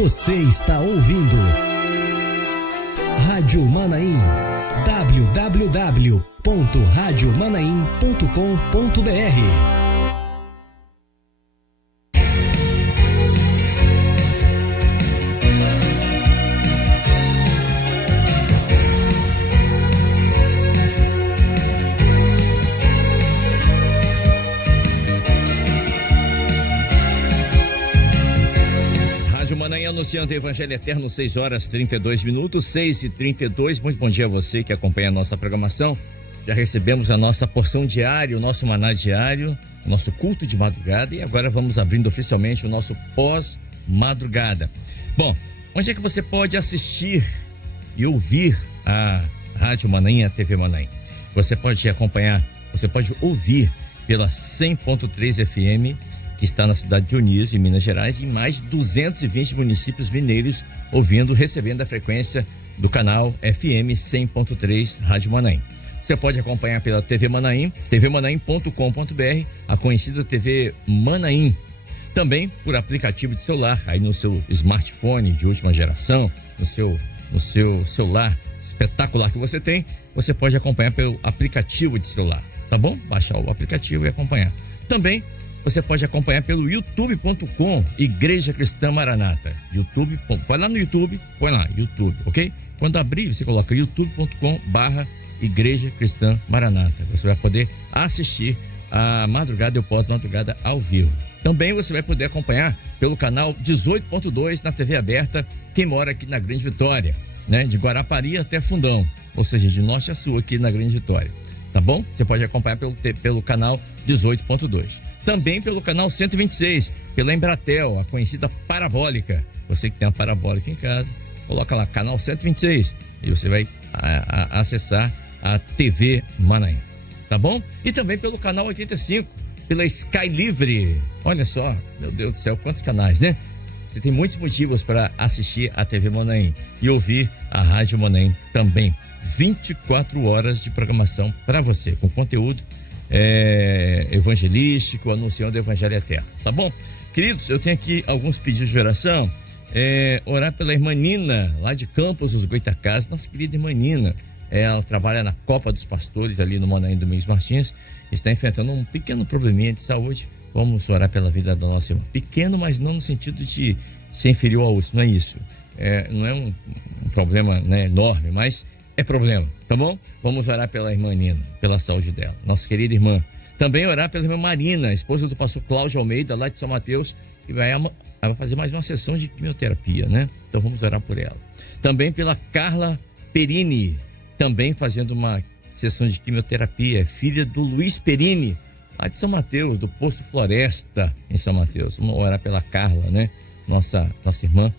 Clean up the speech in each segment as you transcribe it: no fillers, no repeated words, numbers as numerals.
Você está ouvindo Rádio Manaim, www.radiomanaim.com.br. Manaim anunciando o Evangelho Eterno, 6h32, 6h32. Muito bom dia a você que acompanha a nossa programação. Já recebemos a nossa porção diária, o nosso maná diário, o nosso culto de madrugada, e agora vamos abrindo oficialmente o nosso pós-madrugada. Bom, onde é que você pode assistir e ouvir a Rádio Manaim, a TV Manaim? Você pode acompanhar, você pode ouvir pela 100.3 FM, que está na cidade de Dionísio, em Minas Gerais, e mais de 220 municípios mineiros ouvindo, recebendo a frequência do canal FM 100.3 Rádio Manaim. Você pode acompanhar pela TV Manaim, tvmanaim.com.br, a conhecida TV Manaim. Também por aplicativo de celular, aí no seu smartphone de última geração, no seu celular espetacular que você tem, você pode acompanhar pelo aplicativo de celular, tá bom? Baixar o aplicativo e acompanhar. Também você pode acompanhar pelo youtube.com Igreja Cristã Maranata. YouTube, vai lá no YouTube, põe lá, YouTube, ok? Quando abrir, você coloca youtube.com/Igreja Cristã Maranata. Você vai poder assistir a madrugada e o pós-madrugada ao vivo. Também você vai poder acompanhar pelo canal 18.2 na TV aberta, quem mora aqui na Grande Vitória, né? De Guarapari até Fundão, ou seja, de norte a sul aqui na Grande Vitória. Tá bom? Você pode acompanhar pelo canal 18.2. Também pelo canal 126, pela Embratel, a conhecida parabólica. Você que tem uma parabólica em casa, coloca lá, canal 126, e você vai acessar a TV Manaim. Tá bom? E também pelo canal 85, pela Sky Livre. Olha só, meu Deus do céu, quantos canais, né? Você tem muitos motivos para assistir a TV Manaim e ouvir a Rádio Manaim também. 24 horas de programação para você, com conteúdo evangelístico, anunciando o Evangelho Eterno, tá bom? Queridos, eu tenho aqui alguns pedidos de oração. Orar pela irmã Nina, lá de Campos dos Goitacazes, nossa querida irmã Nina. Ela trabalha na Copa dos Pastores, ali no Manaim Domingos Martins, está enfrentando um pequeno probleminha de saúde. Vamos orar pela vida da nossa irmã. Pequeno, mas não no sentido de ser inferior ao outro, não é isso. Não é um problema, né, enorme, mas é problema, tá bom? Vamos orar pela irmã Nina, pela saúde dela, nossa querida irmã. Também orar pela irmã Marina, esposa do pastor Cláudio Almeida, lá de São Mateus, que vai fazer mais uma sessão de quimioterapia, né? Então vamos orar por ela. Também pela Carla Perini, também fazendo uma sessão de quimioterapia, filha do Luiz Perini, lá de São Mateus, do Posto Floresta, em São Mateus. Vamos orar pela Carla, né? Nossa irmã,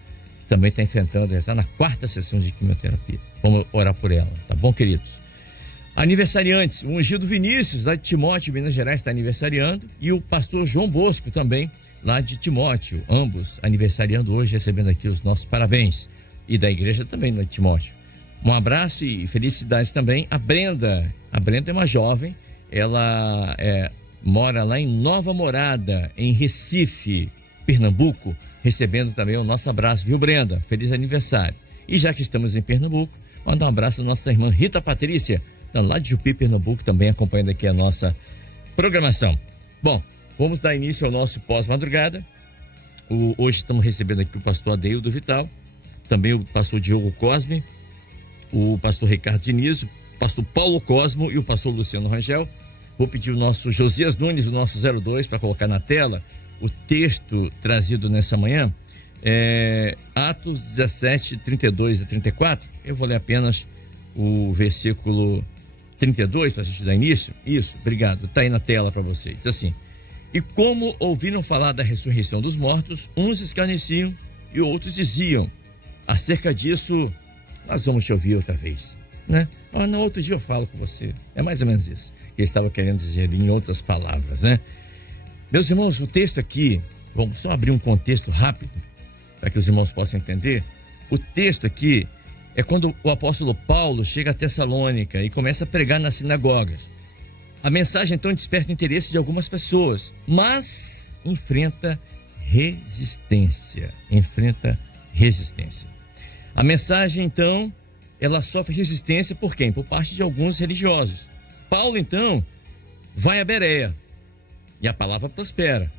que também está enfrentando, está na 4ª sessão de quimioterapia. Vamos orar por ela, tá bom, queridos? Aniversariantes, o ungido Vinícius, lá de Timóteo, Minas Gerais, está aniversariando, e o pastor João Bosco também, lá de Timóteo, ambos aniversariando hoje, recebendo aqui os nossos parabéns, e da igreja também, lá de Timóteo. Um abraço e felicidades também. A Brenda é uma jovem, ela mora lá em Nova Morada, em Recife, Pernambuco, recebendo também o nosso abraço, viu, Brenda? Feliz aniversário. E já que estamos em Pernambuco, manda um abraço à nossa irmã Rita Patrícia, lá de Jupi, Pernambuco, também acompanhando aqui a nossa programação. Bom, vamos dar início ao nosso pós-madrugada. Hoje estamos recebendo aqui o pastor Adeildo Vital, também o pastor Diogo Cosme, o pastor Ricardo Diniz, o pastor Paulo Cosmo e o pastor Luciano Rangel. Vou pedir o nosso Josias Nunes, o nosso 02, para colocar na tela o texto trazido nessa manhã. Atos 17, 32 a 34. Eu vou ler apenas o versículo 32 para a gente dar início. Isso, obrigado, está aí na tela para vocês. Diz assim: e como ouviram falar da ressurreição dos mortos, uns escarneciam e outros diziam: acerca disso nós vamos te ouvir outra vez, né? Mas no outro dia eu falo com você. É mais ou menos isso que ele estava querendo dizer em outras palavras, né? Meus irmãos, o texto aqui, vamos só abrir um contexto rápido para que os irmãos possam entender. O texto aqui é quando o apóstolo Paulo chega a Tessalônica e começa a pregar nas sinagogas. A mensagem então desperta o interesse de algumas pessoas, mas enfrenta resistência, enfrenta resistência. A mensagem, então, ela sofre resistência por quem? Por parte de alguns religiosos. Paulo, então, vai a Bereia e a palavra prospera.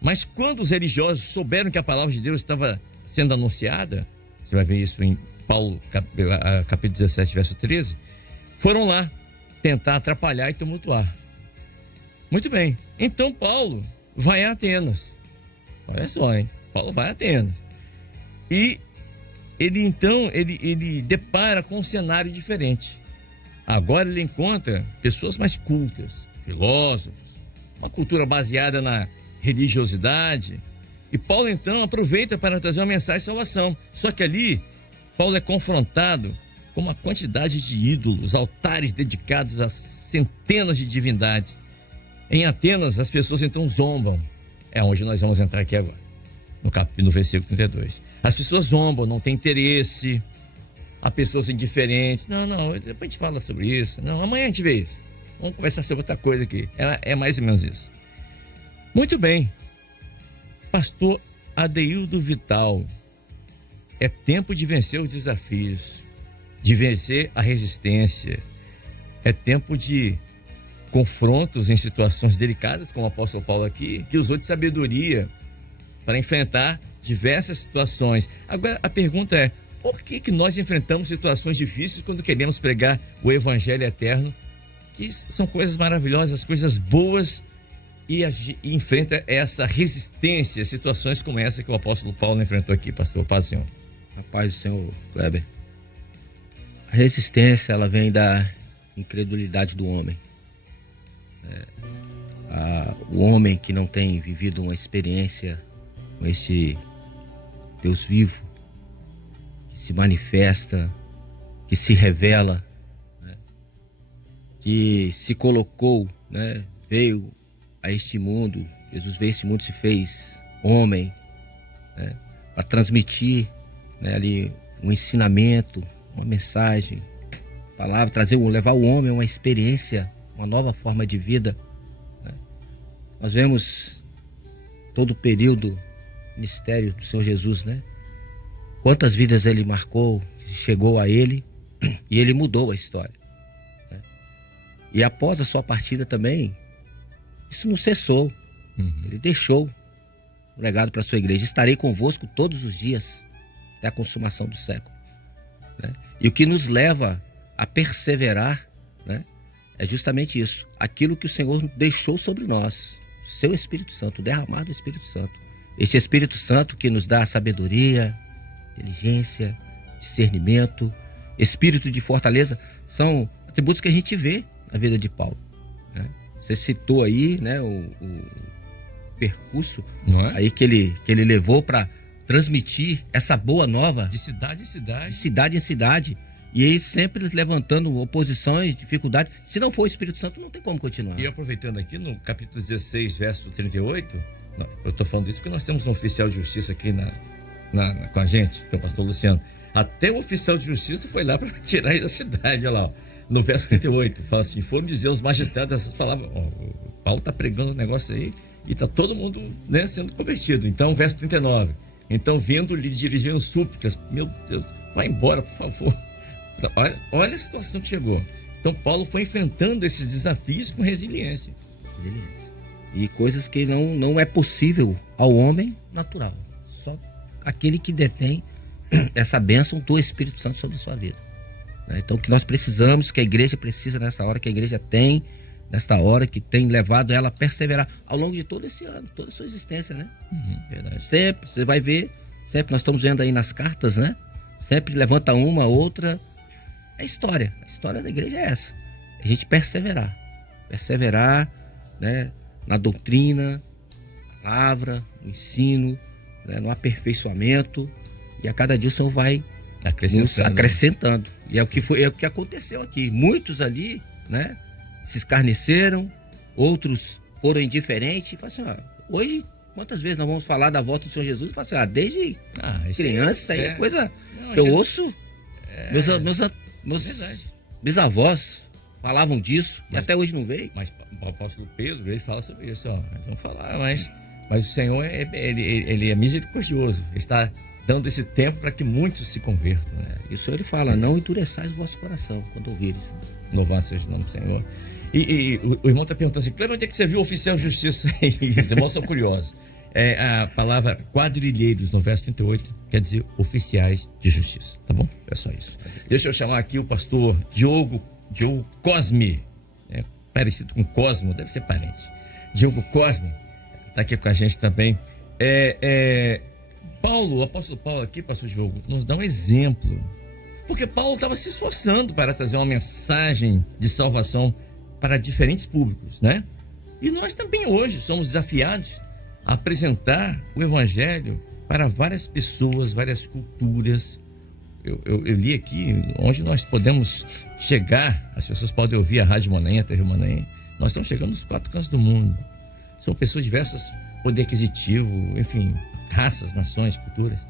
Mas quando os religiosos souberam que a palavra de Deus estava sendo anunciada, você vai ver isso em Paulo, capítulo 17, verso 13, foram lá tentar atrapalhar e tumultuar. Muito bem, então Paulo vai a Atenas. Olha só, hein? Paulo vai a Atenas. E ele depara com um cenário diferente. Agora ele encontra pessoas mais cultas, filósofos, uma cultura baseada na religiosidade. E Paulo então aproveita para trazer uma mensagem de salvação. Só que ali, Paulo é confrontado com uma quantidade de ídolos, altares dedicados a centenas de divindades. Em Atenas, as pessoas então zombam. É onde nós vamos entrar aqui agora, no versículo 32. As pessoas zombam, não têm interesse. Há pessoas indiferentes. Não, depois a gente fala sobre isso. Não, amanhã a gente vê isso. Vamos conversar sobre outra coisa aqui. É mais ou menos isso. Muito bem. Pastor Adeildo Vital. É tempo de vencer os desafios, de vencer a resistência. É tempo de confrontos em situações delicadas, como o apóstolo Paulo aqui, que usou de sabedoria para enfrentar diversas situações. Agora, a pergunta é, por que nós enfrentamos situações difíceis quando queremos pregar o evangelho eterno, que são coisas maravilhosas, coisas boas, e enfrenta essa resistência, situações como essa que o apóstolo Paulo enfrentou aqui, pastor? Paz do Senhor. A paz do Senhor, Kleber. A resistência, ela vem da incredulidade do homem. O homem que não tem vivido uma experiência com esse Deus vivo, que se manifesta, que se revela, né? Que se colocou, né? Veio a este mundo, Jesus veio a este mundo, se fez homem, né? Para transmitir, né, ali um ensinamento, uma mensagem, palavra, levar o homem a uma experiência, uma nova forma de vida, né? Nós vemos todo o período do ministério do Senhor Jesus, né? Quantas vidas ele marcou, chegou a ele e ele mudou a história, né? E após a sua partida também, isso não cessou. Ele deixou um legado para a sua igreja. Estarei convosco todos os dias até a consumação do século, né? E o que nos leva a perseverar, né, é justamente isso. Aquilo que o Senhor deixou sobre nós, o seu Espírito Santo, o derramado do Espírito Santo. Este Espírito Santo que nos dá sabedoria, inteligência, discernimento, espírito de fortaleza, são atributos que a gente vê na vida de Paulo, né? Você citou aí, né, o percurso aí que ele levou para transmitir essa boa nova de cidade em cidade, de cidade em cidade, e aí sempre levantando oposições, dificuldades. Se não for o Espírito Santo, não tem como continuar. E aproveitando aqui no capítulo 16, verso 38, eu estou falando isso porque nós temos um oficial de justiça aqui com a gente, que é o pastor Luciano. Até o oficial de justiça foi lá para tirar ele da cidade, olha lá, ó. No verso 38, fala assim: foram dizer aos magistrados essas palavras. O Paulo está pregando um negócio aí e está todo mundo, né, sendo convertido. Então, verso 39, então vindo lhe dirigiram súplicas: meu Deus, vai embora, por favor. Olha a situação que chegou. Então Paulo foi enfrentando esses desafios com resiliência. E coisas que não é possível ao homem natural. Só aquele que detém essa bênção do Espírito Santo sobre a sua vida. Então, o que nós precisamos, que a igreja precisa nessa hora, que a igreja tem nesta hora, que tem levado ela a perseverar ao longo de todo esse ano, toda a sua existência, né? Verdade. Sempre, você vai ver, sempre nós estamos vendo aí nas cartas, né? Sempre levanta uma, outra. É a história da igreja é essa. A gente perseverar, né? Na doutrina, na palavra, no ensino, né? No aperfeiçoamento, e a cada dia o Senhor vai acrescentando. E é o que aconteceu aqui. Muitos ali, né, se escarneceram, outros foram indiferentes. E falaram assim: hoje, quantas vezes nós vamos falar da volta do Senhor Jesus? E falaram assim: desde criança, isso aí é coisa. Eu ouço. Meus bisavós falavam disso, e até hoje não veio. Mas o apóstolo Pedro, ele fala sobre isso, ó. Nós vamos falar, mas o Senhor, ele é misericordioso. Está dando esse tempo para que muitos se convertam, né? Isso ele fala, não endureçais o vosso coração quando ouvires. Louvado seja o nome do Senhor. E o irmão está perguntando assim, Cleber, onde é que você viu oficial de justiça? Os irmãos são curiosos. A palavra quadrilheiros, no verso 38, quer dizer oficiais de justiça, tá bom? É só isso. Deixa eu chamar aqui o pastor Diogo Cosme, parecido com Cosmo, deve ser parente. Diogo Cosme, está aqui com a gente também. Paulo, o apóstolo Paulo aqui, pastor Diogo, nos dá um exemplo. Porque Paulo estava se esforçando para trazer uma mensagem de salvação para diferentes públicos, né? E nós também hoje somos desafiados a apresentar o evangelho para várias pessoas, várias culturas. Eu li aqui onde nós podemos chegar, as pessoas podem ouvir a Rádio Manaim, a TV Manaim. Nós estamos chegando nos 4 cantos do mundo. São pessoas diversas, poder aquisitivo, enfim, raças, nações, culturas.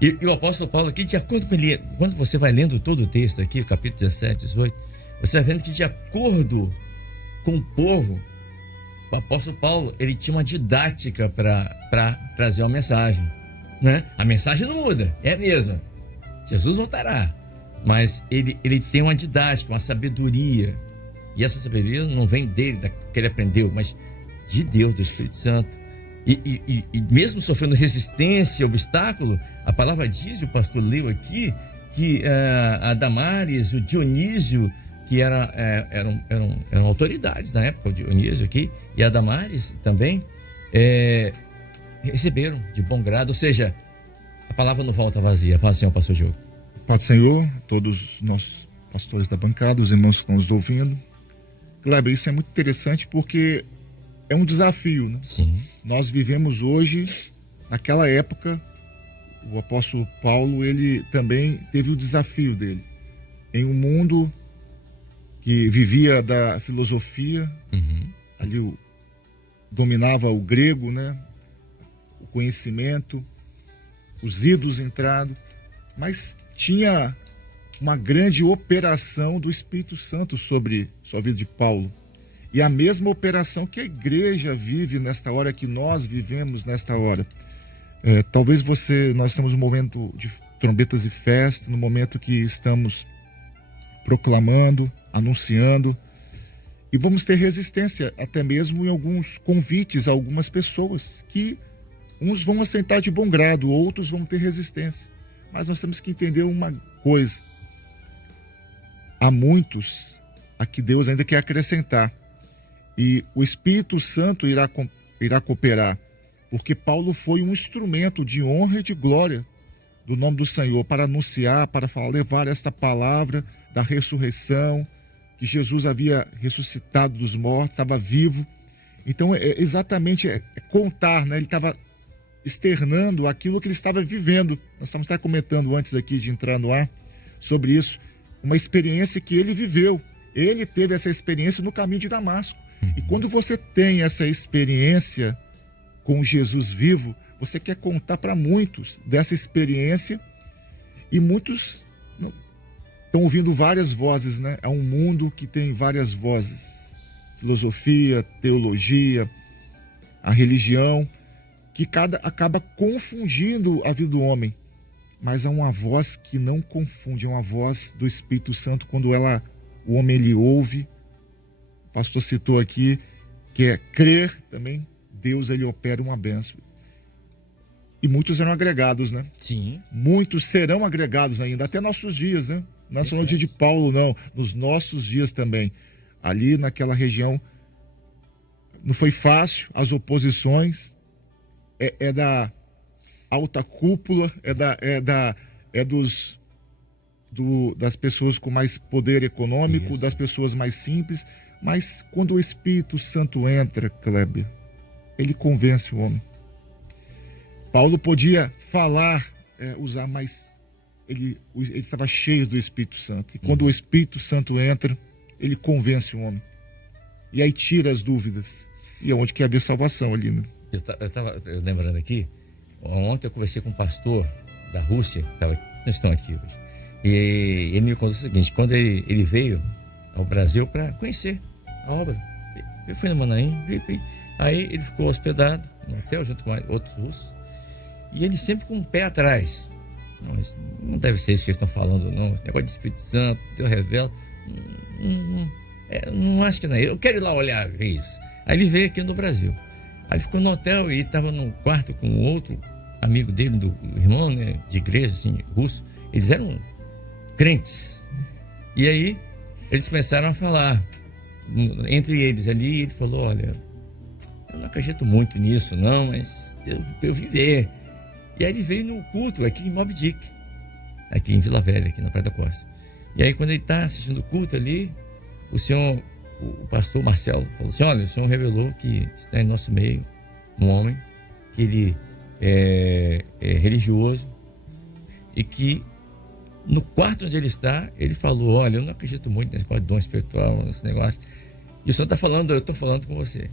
E o apóstolo Paulo aqui, de acordo com ele, quando você vai lendo todo o texto aqui, capítulo 17, 18, você vai vendo que de acordo com o povo, o apóstolo Paulo, ele tinha uma didática para trazer uma mensagem, né? A mensagem não muda, é a mesma. Jesus voltará, mas ele tem uma didática, uma sabedoria, e essa sabedoria não vem dele, que ele aprendeu, mas de Deus, do Espírito Santo. E mesmo sofrendo resistência, obstáculo, a palavra diz, o pastor leu aqui, que a Damares, o Dionísio, que eram autoridades na época, o Dionísio aqui, e a Damares também, receberam de bom grado, ou seja, a palavra não volta vazia. Fala assim, pastor Diogo. Pai do Senhor, todos os nossos pastores da bancada, os irmãos que estão nos ouvindo. Kleber, isso é muito interessante porque é um desafio, né? Sim. Nós vivemos hoje, naquela época, o apóstolo Paulo, ele também teve o desafio dele. Em um mundo que vivia da filosofia, ali dominava o grego, né? O conhecimento, os ídolos entrados, mas tinha uma grande operação do Espírito Santo sobre a vida de Paulo. E a mesma operação que a igreja vive nesta hora, que nós vivemos nesta hora. Talvez nós estamos num momento de trombetas e festa, no momento que estamos proclamando, anunciando, e vamos ter resistência, até mesmo em alguns convites a algumas pessoas, que uns vão aceitar de bom grado, outros vão ter resistência. Mas nós temos que entender uma coisa. Há muitos a que Deus ainda quer acrescentar. E o Espírito Santo irá cooperar, porque Paulo foi um instrumento de honra e de glória do nome do Senhor para anunciar, para levar essa palavra da ressurreição, que Jesus havia ressuscitado dos mortos, estava vivo. Então, exatamente contar, né? Ele estava externando aquilo que ele estava vivendo. Nós estamos até comentando antes aqui de entrar no ar sobre isso, uma experiência que ele viveu. Ele teve essa experiência no caminho de Damasco. E quando você tem essa experiência com Jesus vivo, você quer contar para muitos dessa experiência, e muitos estão ouvindo várias vozes, né? É um mundo que tem várias vozes. Filosofia, teologia, a religião, que acaba confundindo a vida do homem. Mas há uma voz que não confunde, é uma voz do Espírito Santo, quando o homem ele ouve. O pastor citou aqui que é crer também, Deus ele opera uma bênção. E muitos eram agregados, né? Sim. Muitos serão agregados ainda, até nossos dias, né? Não é só no dia de Paulo, não. Nos nossos dias também. Ali naquela região não foi fácil, as oposições é da alta cúpula, das pessoas com mais poder econômico, isso, das pessoas mais simples. Mas quando o Espírito Santo entra, Kleber, ele convence o homem. Paulo podia falar, usar, mas ele estava cheio do Espírito Santo. E quando o Espírito Santo entra, ele convence o homem. E aí tira as dúvidas. E é onde que havia salvação ali, né? Eu estava lembrando aqui, ontem eu conversei com um pastor da Rússia, que estão aqui hoje. E ele me contou o seguinte: quando ele veio ao Brasil para conhecer a obra, ele foi no Manaim, aí ele ficou hospedado no hotel junto com outros russos. E ele sempre com o pé atrás. Mas não deve ser isso que eles estão falando, não. Esse negócio de Espírito Santo, Deus revela. Não acho que não é. Eu quero ir lá olhar, ver isso. Aí ele veio aqui no Brasil. Aí ele ficou no hotel e estava no quarto com outro amigo dele, do irmão, né, de igreja, assim, russo. Eles eram crentes. E aí eles começaram a falar entre eles ali. Ele falou: olha, eu não acredito muito nisso, não, mas eu vim ver. E aí ele veio no culto aqui em Moby Dick, aqui em Vila Velha, aqui na Praia da Costa. E aí quando ele está assistindo o culto ali, o pastor Marcelo falou assim: olha, o senhor revelou que está em nosso meio um homem, que ele é religioso, e que no quarto onde ele está, ele falou: olha, eu não acredito muito nesse negócio de dom espiritual, nesse negócio. E o senhor está falando, eu estou falando com você.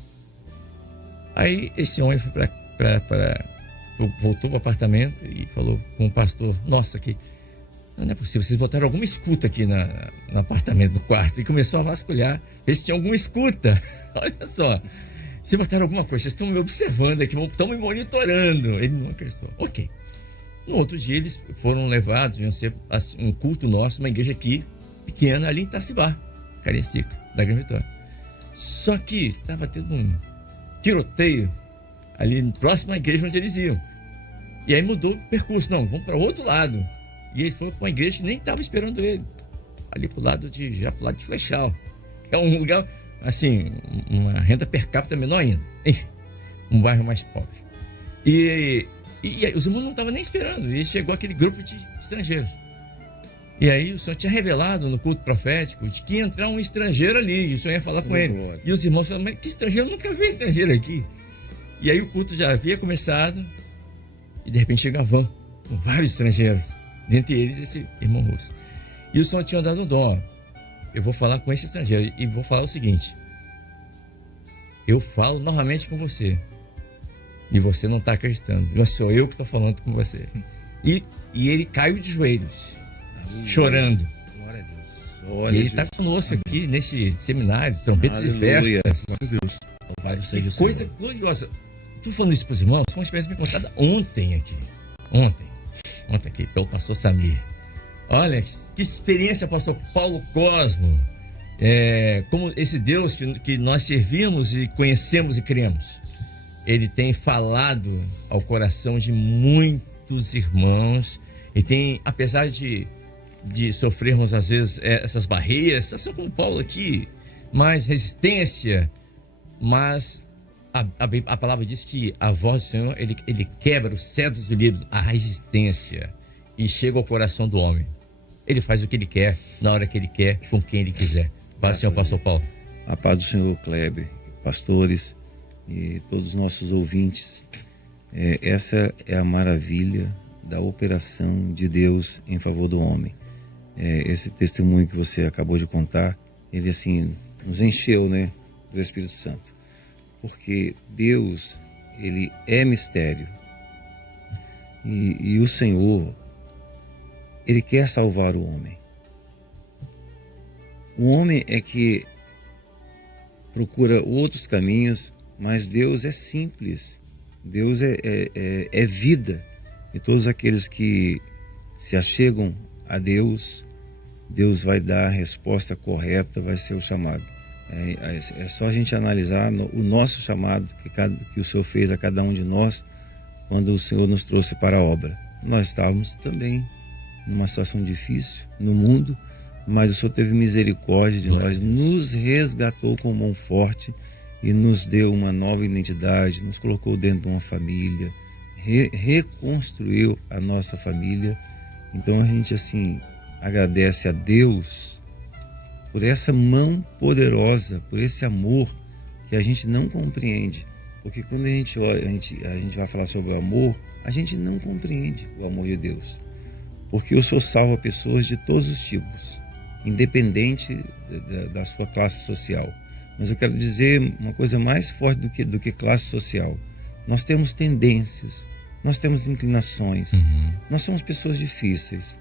Aí esse homem foi voltou para o apartamento e falou com o pastor: nossa, que não é possível, vocês botaram alguma escuta aqui no apartamento, no quarto. E começou a vasculhar, ver se tinha alguma escuta. Olha só, vocês botaram alguma coisa, vocês estão me observando aqui, estão me monitorando. Ele não acreditou. Ok. No outro dia eles foram levados, iam ser um culto nosso, uma igreja aqui, pequena, ali em Itacibá, Cariacica, da Grande Vitória. Só que estava tendo um tiroteio ali próximo à igreja onde eles iam. E aí mudou o percurso. Não, vamos para o outro lado. E ele foi para uma igreja que nem estava esperando ele. Ali pro lado de Flechal. Que é um lugar, assim, uma renda per capita menor ainda. Enfim, um bairro mais pobre. E os irmãos não estavam nem esperando. E chegou aquele grupo de estrangeiros. E aí o Senhor tinha revelado no culto profético de que ia entrar um estrangeiro ali. E o Senhor ia falar com ele. E os irmãos falaram: mas que estrangeiro? Eu nunca vi estrangeiro aqui. E aí o culto já havia começado. E de repente chega a van com vários estrangeiros. Dentre eles esse irmão russo. E o Senhor tinha dado um dom: eu vou falar com esse estrangeiro e vou falar o seguinte: eu falo novamente com você e você não está acreditando, mas sou eu que estou falando com você. E ele caiu de joelhos, chorando. Glória a Deus. Olha, e ele está conosco aqui nesse seminário, trombetas e festas. Que coisa gloriosa. Estou falando isso para os irmãos, foi uma experiência me contada ontem aqui. Ontem aqui, pelo pastor Samir. Olha, que experiência, pastor Paulo Cosmo. Como esse Deus que nós servimos e conhecemos e cremos, ele tem falado ao coração de muitos irmãos. E tem, apesar de sofrermos às vezes essas barreiras, assim como Paulo aqui, mais resistência, mas a palavra diz que a voz do Senhor, ele quebra os cedros do livro, a resistência, e chega ao coração do homem. Ele faz o que ele quer, na hora que ele quer, com quem ele quiser. Paz do Senhor, pastor Paulo. A paz do Senhor, Kleber, pastores e todos os nossos ouvintes. Essa é a maravilha da operação de Deus em favor do homem. Esse testemunho que você acabou de contar, ele assim nos encheu, né, do Espírito Santo. Porque Deus, ele é mistério. E o Senhor, ele quer salvar o homem. O homem é que procura outros caminhos, mas Deus é simples. Deus é vida. E todos aqueles que se achegam a Deus, Deus vai dar a resposta correta, vai ser o chamado. É só a gente analisar o nosso chamado que o Senhor fez a cada um de nós quando o Senhor nos trouxe para a obra. Nós estávamos também numa situação difícil no mundo, mas o Senhor teve misericórdia de nós, nos resgatou com mão forte e nos deu uma nova identidade, nos colocou dentro de uma família, reconstruiu a nossa família. Então a gente assim agradece a Deus por essa mão poderosa, por esse amor que a gente não compreende. Porque quando a gente olha, a gente vai falar sobre o amor, a gente não compreende o amor de Deus. Porque o Senhor salva pessoas de todos os tipos, independente da sua classe social. Mas eu quero dizer uma coisa mais forte do que classe social. Nós temos tendências, nós temos inclinações, nós somos pessoas difíceis.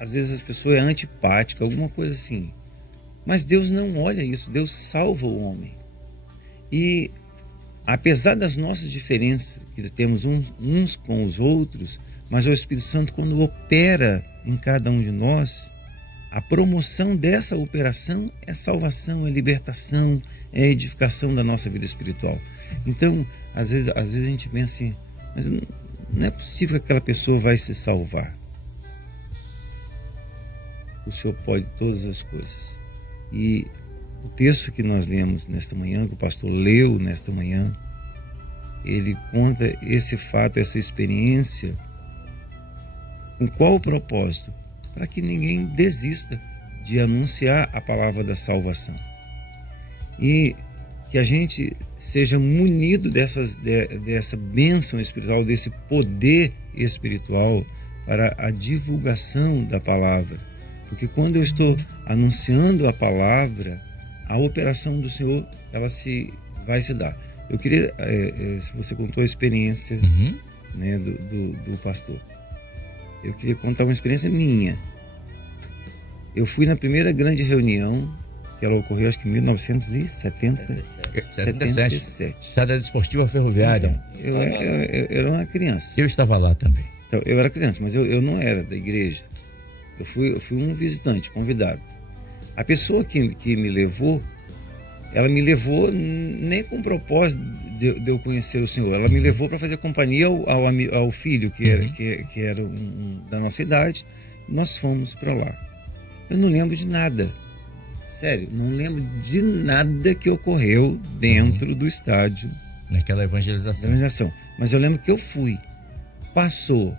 Às vezes a pessoa é antipática, alguma coisa assim. Mas Deus não olha isso, Deus salva o homem. E apesar das nossas diferenças que temos uns com os outros, mas o Espírito Santo, quando opera em cada um de nós, a promoção dessa operação é salvação, é libertação, é edificação da nossa vida espiritual. Então, às vezes a gente pensa assim, mas não é possível que aquela pessoa vai se salvar. O Senhor pode todas as coisas. E o texto que nós lemos nesta manhã, que o pastor leu nesta manhã, ele conta esse fato, essa experiência. Com qual o propósito? Para que ninguém desista de anunciar a palavra da salvação. E que a gente seja munido dessa bênção espiritual, desse poder espiritual para a divulgação da palavra. Porque quando eu estou anunciando a palavra, a operação do Senhor, vai se dar. Eu queria, se você contou a experiência né, do pastor, eu queria contar uma experiência minha. Eu fui na primeira grande reunião, que ela ocorreu acho que em 1977. Estrada Desportiva Ferroviária. Então, eu era uma criança. Eu estava lá também. Então, eu era criança, mas eu não era da igreja. Eu fui um visitante, convidado. A pessoa que me levou, ela me levou nem com o propósito de eu conhecer o Senhor. Ela me levou para fazer companhia ao filho, que era da nossa idade. Nós fomos para lá. Eu não lembro de nada. Sério, não lembro de nada que ocorreu dentro do estádio. Naquela evangelização. Mas eu lembro que eu fui. Passou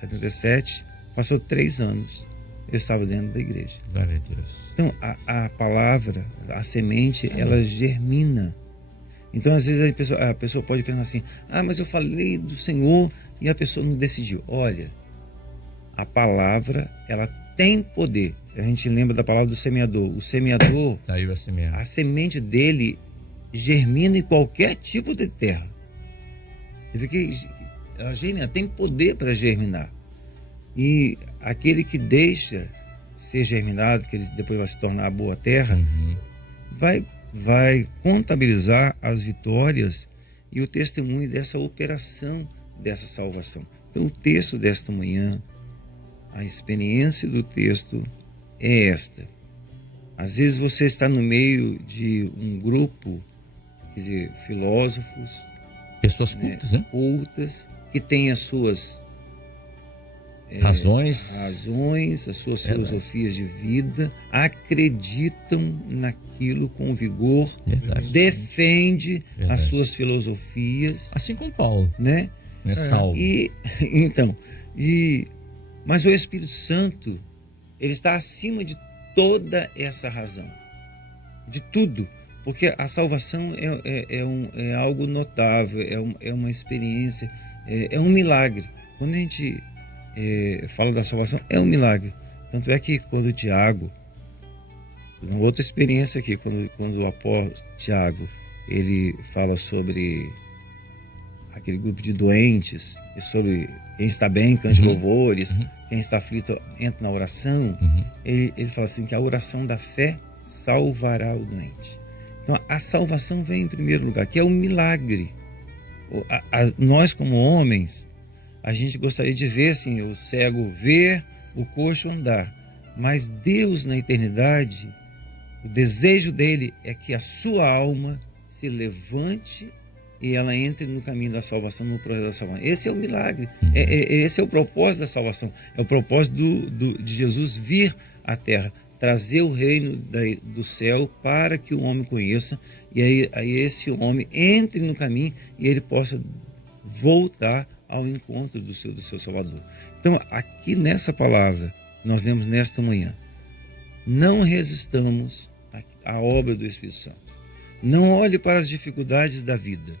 77, passou 3 anos. Eu estava dentro da igreja. Glória a Deus. Então, a palavra, a semente, ela germina. Então, às vezes, a pessoa pode pensar assim, mas eu falei do Senhor e a pessoa não decidiu. Olha, a palavra, ela tem poder. A gente lembra da palavra do semeador. O semeador, saiu a semear. A semente dele germina em qualquer tipo de terra. Ela germina, tem poder para germinar. E aquele que deixa ser germinado, que ele depois vai se tornar a boa terra, vai contabilizar as vitórias e o testemunho dessa operação, dessa salvação. Então, o texto desta manhã, a experiência do texto é esta. Às vezes você está no meio de um grupo, quer dizer, filósofos, pessoas cultas, né? Cultas, que têm as suas razões, as suas filosofias de vida, acreditam naquilo com vigor, defende as suas filosofias. Assim como Paulo, né? Não é salvo. Mas o Espírito Santo, ele está acima de toda essa razão, de tudo, porque a salvação é algo notável, é uma experiência, é um milagre. Quando a gente fala da salvação, é um milagre. Tanto é que quando o Tiago, uma outra experiência aqui, quando o apóstolo Tiago, ele fala sobre aquele grupo de doentes, e sobre quem está bem, cante louvores, quem está aflito, entra na oração, ele fala assim, que a oração da fé salvará o doente. Então, a salvação vem em primeiro lugar, que é um milagre. Nós, como homens, a gente gostaria de ver assim, o cego ver, o coxo andar. Mas Deus, na eternidade, o desejo dele é que a sua alma se levante e ela entre no caminho da salvação, no projeto da salvação. Esse é o milagre, esse é o propósito da salvação. É o propósito de Jesus vir à terra, trazer o reino do céu para que o homem conheça, e aí esse homem entre no caminho e ele possa voltar ao encontro do seu Salvador. Então, aqui nessa palavra, nós lemos nesta manhã, não resistamos à obra do Espírito Santo. Não olhe para as dificuldades da vida,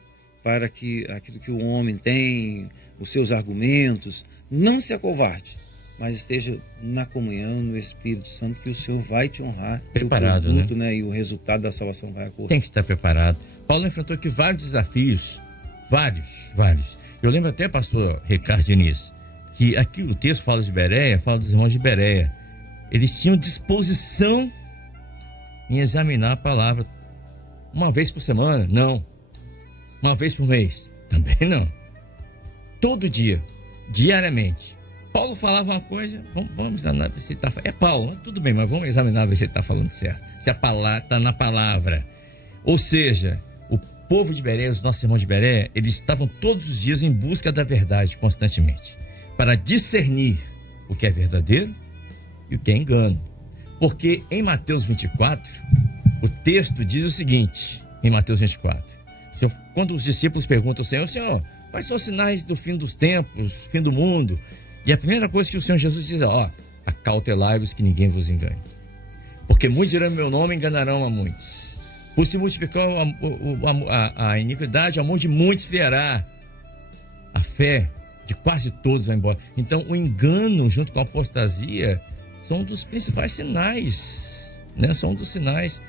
para aquilo que o homem tem, os seus argumentos. Não se acovarde, mas esteja na comunhão, no Espírito Santo, que o Senhor vai te honrar. Preparado, o produto, né? E o resultado da salvação vai ocorrer. Tem que estar preparado. Paulo enfrentou aqui vários desafios, vários. Eu lembro até, pastor Ricardo Diniz, que aqui o texto fala de Bereia, fala dos irmãos de Bereia. Eles tinham disposição em examinar a palavra uma vez por semana? Não. Uma vez por mês? Também não. Todo dia, diariamente. Paulo falava uma coisa, vamos examinar ver se ele está falando. É Paulo, tudo bem, mas vamos examinar ver se ele está falando certo. Se a palavra está na palavra. Ou seja, o povo de Beré, os nossos irmãos de Beré, eles estavam todos os dias em busca da verdade, constantemente, para discernir o que é verdadeiro e o que é engano. Porque em Mateus 24, o texto diz o seguinte, em Mateus 24, quando os discípulos perguntam ao Senhor, quais são os sinais do fim dos tempos, fim do mundo? E a primeira coisa que o Senhor Jesus diz é, acautelai-vos que ninguém vos engane. Porque muitos dirão meu nome, enganarão a muitos. Por se multiplicar a iniquidade, o amor de muitos friará. A fé de quase todos vai embora. Então, o engano junto com a apostasia são um dos principais sinais, né? São um dos sinais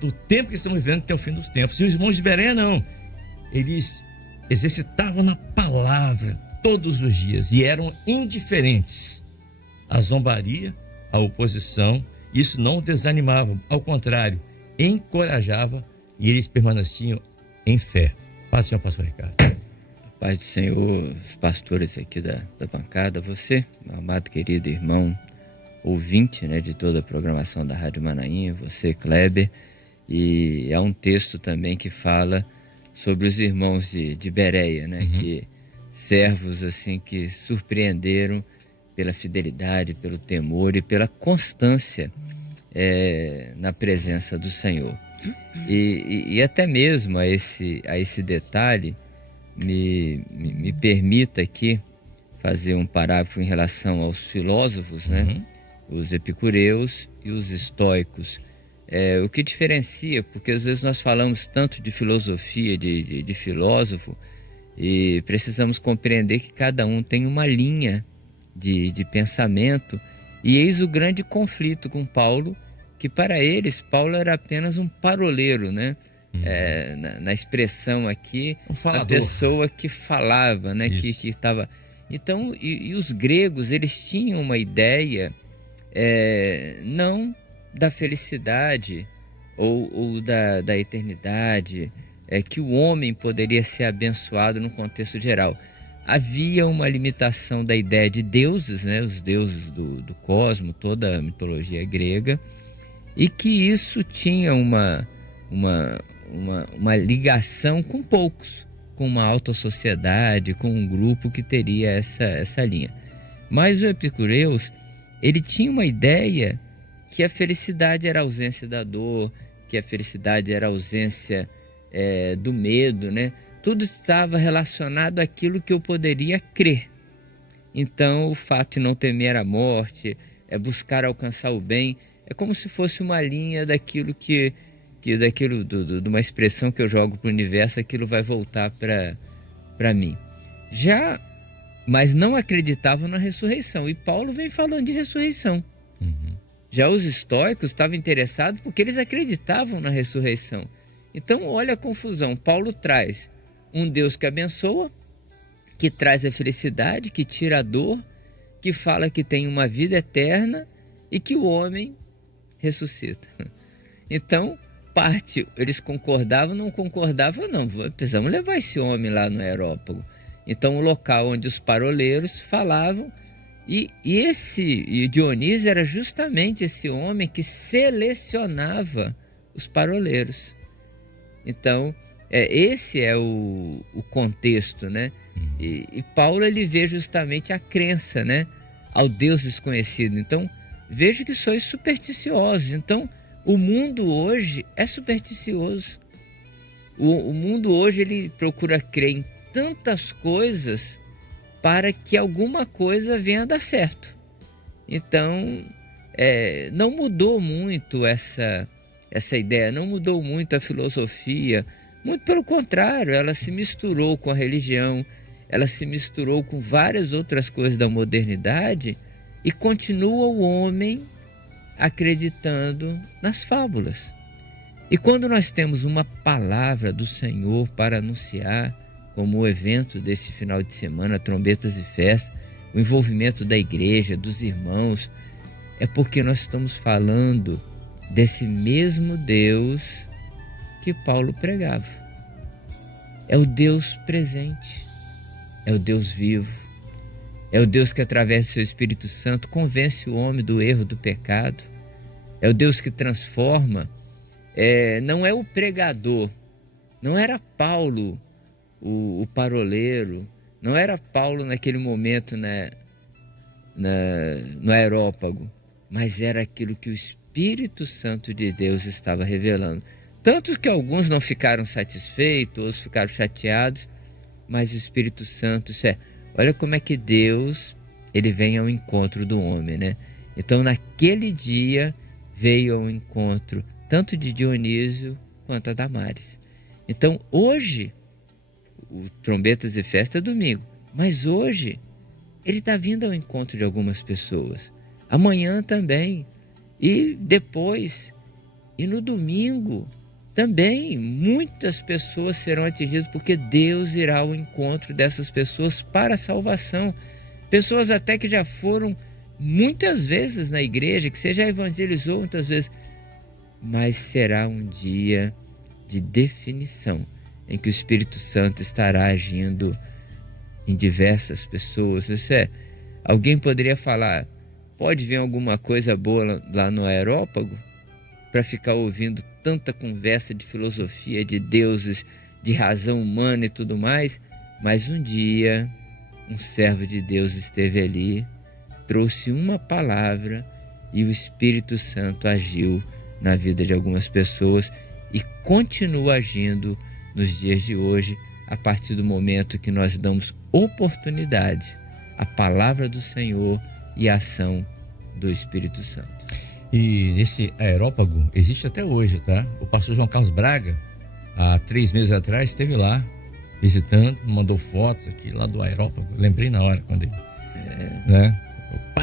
do tempo que estamos vivendo, que é o fim dos tempos. E os irmãos de Beré, não. Eles exercitavam na palavra todos os dias e eram indiferentes à zombaria, à oposição. Isso não desanimava, ao contrário, encorajava e eles permaneciam em fé. Paz do Senhor, pastor Ricardo. Paz do Senhor, os pastores aqui da bancada, você, meu amado querido irmão, ouvinte, né, de toda a programação da Rádio Manaim, você, Kleber, e é um texto também que fala sobre os irmãos de Bereia, né, que servos assim que surpreenderam pela fidelidade, pelo temor e pela constância na presença do Senhor. E até mesmo a esse detalhe, me permita aqui fazer um parágrafo em relação aos filósofos, né? Os epicureus e os estoicos. O que diferencia, porque às vezes nós falamos tanto de filosofia, de filósofo, e precisamos compreender que cada um tem uma linha de pensamento, e eis o grande conflito com Paulo, que para eles Paulo era apenas um paroleiro, né? Na expressão aqui, a pessoa que falava, né? que estava. Então, e os gregos, eles tinham uma ideia não da felicidade ou da eternidade, que o homem poderia ser abençoado no contexto geral. Havia uma limitação da ideia de deuses, né? Os deuses do cosmos, toda a mitologia grega, e que isso tinha uma ligação com poucos, com uma alta sociedade, com um grupo que teria essa linha. Mas o Epicureus, ele tinha uma ideia que a felicidade era a ausência da dor, que a felicidade era a ausência do medo, né? Tudo estava relacionado àquilo que eu poderia crer. Então, o fato de não temer a morte, buscar alcançar o bem, é como se fosse uma linha daquilo de uma expressão que eu jogo para o universo, aquilo vai voltar para mim. Mas não acreditavam na ressurreição, e Paulo vem falando de ressurreição. Já os estoicos estavam interessados porque eles acreditavam na ressurreição. Então, olha a confusão. Paulo traz um Deus que abençoa, que traz a felicidade, que tira a dor, que fala que tem uma vida eterna e que o homem ressuscita. Então, eles concordavam, não concordavam, não. Precisamos levar esse homem lá no Aerópago. Então, o local onde os paroleiros falavam, e Dionísio era justamente esse homem que selecionava os paroleiros. Então, esse é o contexto, né? E Paulo, ele vê justamente a crença, né, ao Deus desconhecido. Então, vejo que sois supersticiosos. Então, o mundo hoje é supersticioso. O mundo hoje, ele procura crer em tantas coisas para que alguma coisa venha a dar certo. Então, não mudou muito essa ideia, não mudou muito a filosofia. Muito pelo contrário, ela se misturou com a religião, ela se misturou com várias outras coisas da modernidade e continua o homem acreditando nas fábulas. E quando nós temos uma palavra do Senhor para anunciar, como o evento desse final de semana, trombetas e festa, o envolvimento da igreja, dos irmãos, é porque nós estamos falando desse mesmo Deus que Paulo pregava. é o Deus presente, é o Deus vivo, é o Deus que através do seu Espírito Santo convence o homem do erro, do pecado, é o Deus que transforma. Não é o pregador, não era Paulo o paroleiro, não era Paulo naquele momento no Areópago, mas era aquilo que o Espírito Santo de Deus estava revelando. Tanto que alguns não ficaram satisfeitos, outros ficaram chateados, mas o Espírito Santo, olha como é que Deus, ele vem ao encontro do homem, né? Então naquele dia veio ao encontro tanto de Dionísio quanto a Damares. Então hoje, o Trombetas de Festa é domingo, mas hoje ele está vindo ao encontro de algumas pessoas. Amanhã também, e depois, e no domingo também, muitas pessoas serão atingidas, porque Deus irá ao encontro dessas pessoas para a salvação. Pessoas até que já foram muitas vezes na igreja, que você já evangelizou muitas vezes, mas será um dia de definição, em que o Espírito Santo estará agindo em diversas pessoas. Alguém poderia falar, pode vir alguma coisa boa lá no Areópago, para ficar ouvindo tanta conversa de filosofia, de deuses, de razão humana e tudo mais, mas um dia um servo de Deus esteve ali, trouxe uma palavra e o Espírito Santo agiu na vida de algumas pessoas e continua agindo nos dias de hoje, a partir do momento que nós damos oportunidade à palavra do Senhor e à ação do Espírito Santo. E esse Areópago existe até hoje, tá? O pastor João Carlos Braga, há 3 meses atrás, esteve lá visitando, mandou fotos aqui lá do Areópago. Lembrei na hora quando ele... né?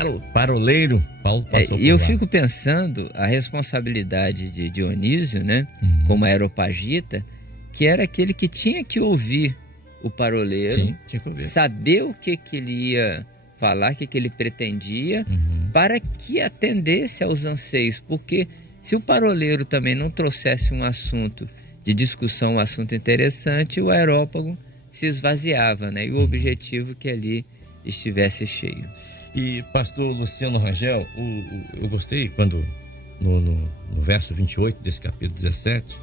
O paroleiro Paulo passou por lá. E eu fico pensando a responsabilidade de Dionísio, né? Como Areopagita, que era aquele que tinha que ouvir o paroleiro, sim, tinha que ouvir, saber o que ele ia falar, o que ele pretendia, para que atendesse aos anseios. Porque se o paroleiro também não trouxesse um assunto de discussão, um assunto interessante, o Areópago se esvaziava, né? E o objetivo que ali estivesse cheio. E pastor Luciano Rangel, eu gostei quando no verso 28 desse capítulo 17,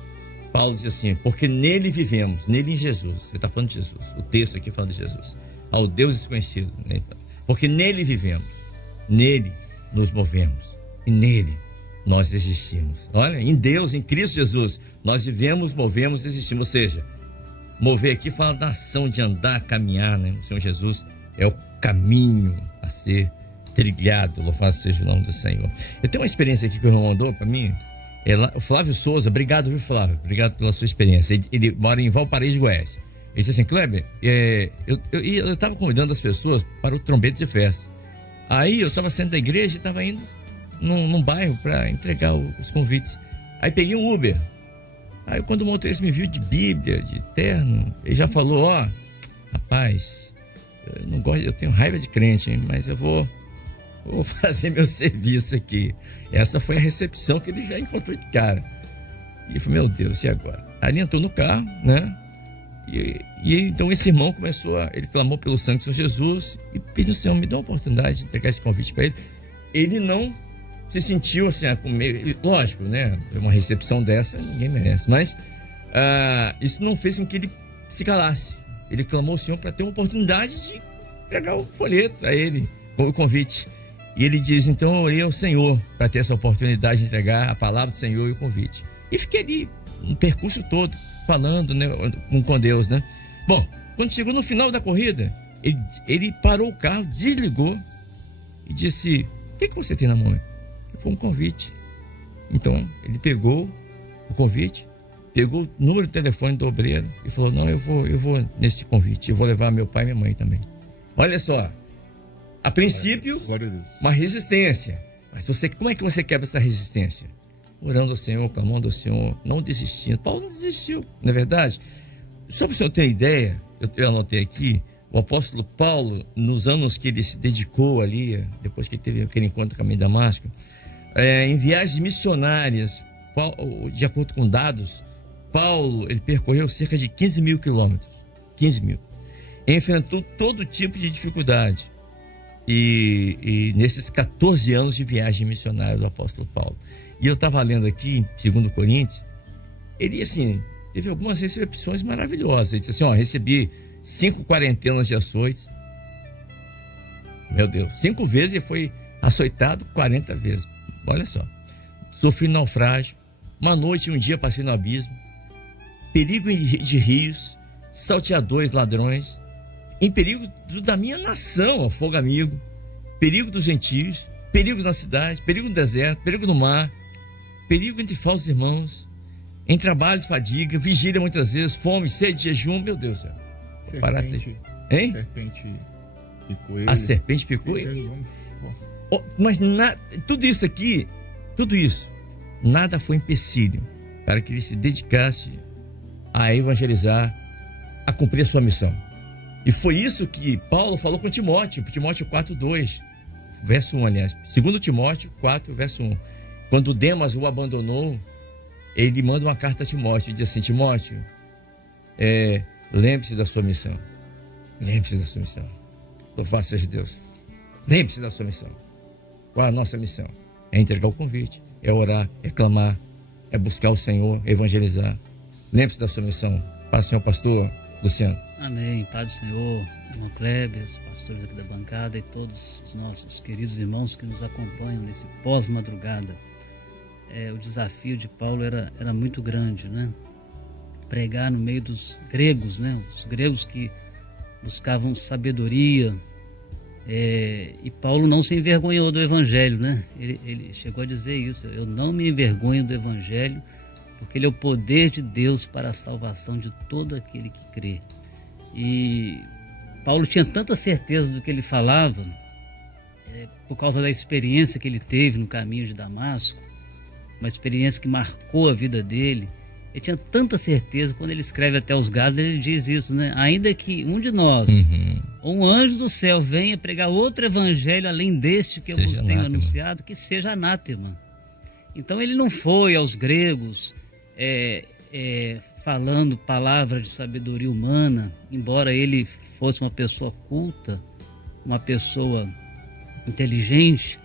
Paulo diz assim, porque nele vivemos, nele em Jesus, você está falando de Jesus, o texto aqui fala de Jesus, ao Deus desconhecido, né? Porque nele vivemos, nele nos movemos e nele nós existimos. Olha, em Deus, em Cristo Jesus, nós vivemos, movemos, existimos. Ou seja, mover aqui fala da ação de andar, caminhar, né? O Senhor Jesus é o caminho a ser trilhado, louvado seja o nome do Senhor. Eu tenho uma experiência aqui que o irmão mandou para mim, o Flávio Souza, obrigado, viu, Flávio? Obrigado pela sua experiência. Ele mora em Valparaíso de Goiás. Ele disse assim, Kleber, eu estava convidando as pessoas para o Trombetas de Festa. Aí eu estava saindo da igreja e estava indo num bairro para entregar os convites. Aí peguei um Uber. Aí quando o motorista me viu de Bíblia, de terno, ele já falou, rapaz, eu não gosto, eu tenho raiva de crente, hein, mas eu vou fazer meu serviço aqui. Essa foi a recepção que ele já encontrou de cara. E eu falei, meu Deus, e agora? Aí ele entrou no carro, né? E então esse irmão ele clamou pelo sangue do Senhor Jesus e pediu, Senhor, me dá uma oportunidade de entregar esse convite para ele. Ele não se sentiu assim, lógico, né? Uma recepção dessa ninguém merece, mas isso não fez com que ele se calasse. Ele clamou ao Senhor para ter uma oportunidade de entregar o folheto a ele, o convite. E ele diz, então eu orei ao Senhor para ter essa oportunidade de entregar a palavra do Senhor e o convite. E fiquei ali no percurso todo, falando, né, com Deus, né? Bom, quando chegou no final da corrida, ele parou o carro, desligou e disse, o que você tem na mão? Foi um convite. Então, ele pegou o convite, pegou o número de telefone do obreiro e falou, não, eu vou nesse convite, eu vou levar meu pai e minha mãe também. Olha só, a princípio, uma resistência. Mas como é que você quebra essa resistência? Orando ao Senhor, clamando ao Senhor, não desistindo. Paulo não desistiu, não é verdade? Só para o senhor ter ideia, eu anotei aqui, o apóstolo Paulo, nos anos que ele se dedicou ali, depois que ele teve aquele encontro com a caminho de Damasco, em viagens missionárias, de acordo com dados Paulo, ele percorreu cerca de 15 mil quilômetros. 15 mil. Enfrentou todo tipo de dificuldade. E nesses 14 anos de viagem missionária do apóstolo Paulo. E eu estava lendo aqui, em 2 Coríntios, ele, assim, teve algumas recepções maravilhosas. Ele disse assim, recebi 5 quarentenas de açoites. Meu Deus, 5 vezes ele foi açoitado 40 vezes. Olha só. Sofri naufrágio. Uma noite e um dia passei no abismo. Perigo de rios, salteadores, ladrões. Em perigo da minha nação, fogo amigo. Perigo dos gentios. Perigo na cidade. Perigo no deserto. Perigo no mar. Perigo entre falsos irmãos. Em trabalho, fadiga. Vigília muitas vezes. Fome, sede, jejum. Meu Deus do céu. Serpente. Hein? Serpente picou ele. A serpente picou ele. Mas tudo isso aqui, tudo isso, nada foi empecilho para que ele se dedicasse a evangelizar, a cumprir a sua missão. E foi isso que Paulo falou com Timóteo, Timóteo 4:2, verso 1, aliás. 2 Timóteo 4, verso 1. Quando Demas o abandonou, ele manda uma carta a Timóteo e diz assim: Timóteo, lembre-se da sua missão. Lembre-se da sua missão. Louvado seja Deus. Lembre-se da sua missão. Qual é a nossa missão? É entregar o convite, é orar, é clamar, é buscar o Senhor, é evangelizar. Lembre-se da sua missão. Paz, Senhor Pastor Luciano. Amém. Paz do Senhor, irmão Kleber, os pastores aqui da bancada e todos os nossos queridos irmãos que nos acompanham nesse pós-madrugada. O desafio de Paulo era muito grande, né? Pregar no meio dos gregos, né? Os gregos que buscavam sabedoria. E Paulo não se envergonhou do Evangelho, né? Ele chegou a dizer isso: eu não me envergonho do Evangelho, porque ele é o poder de Deus para a salvação de todo aquele que crê. E Paulo tinha tanta certeza do que ele falava, por causa da experiência que ele teve no caminho de Damasco, uma experiência que marcou a vida dele. Ele tinha tanta certeza, quando ele escreve até os Gálatas, ele diz isso, né? Ainda que um de nós, ou um anjo do céu, venha pregar outro evangelho além deste que eu vos tenho anunciado, que seja anátema. Então ele não foi aos gregos falando palavra de sabedoria humana, embora ele fosse uma pessoa culta, uma pessoa inteligente,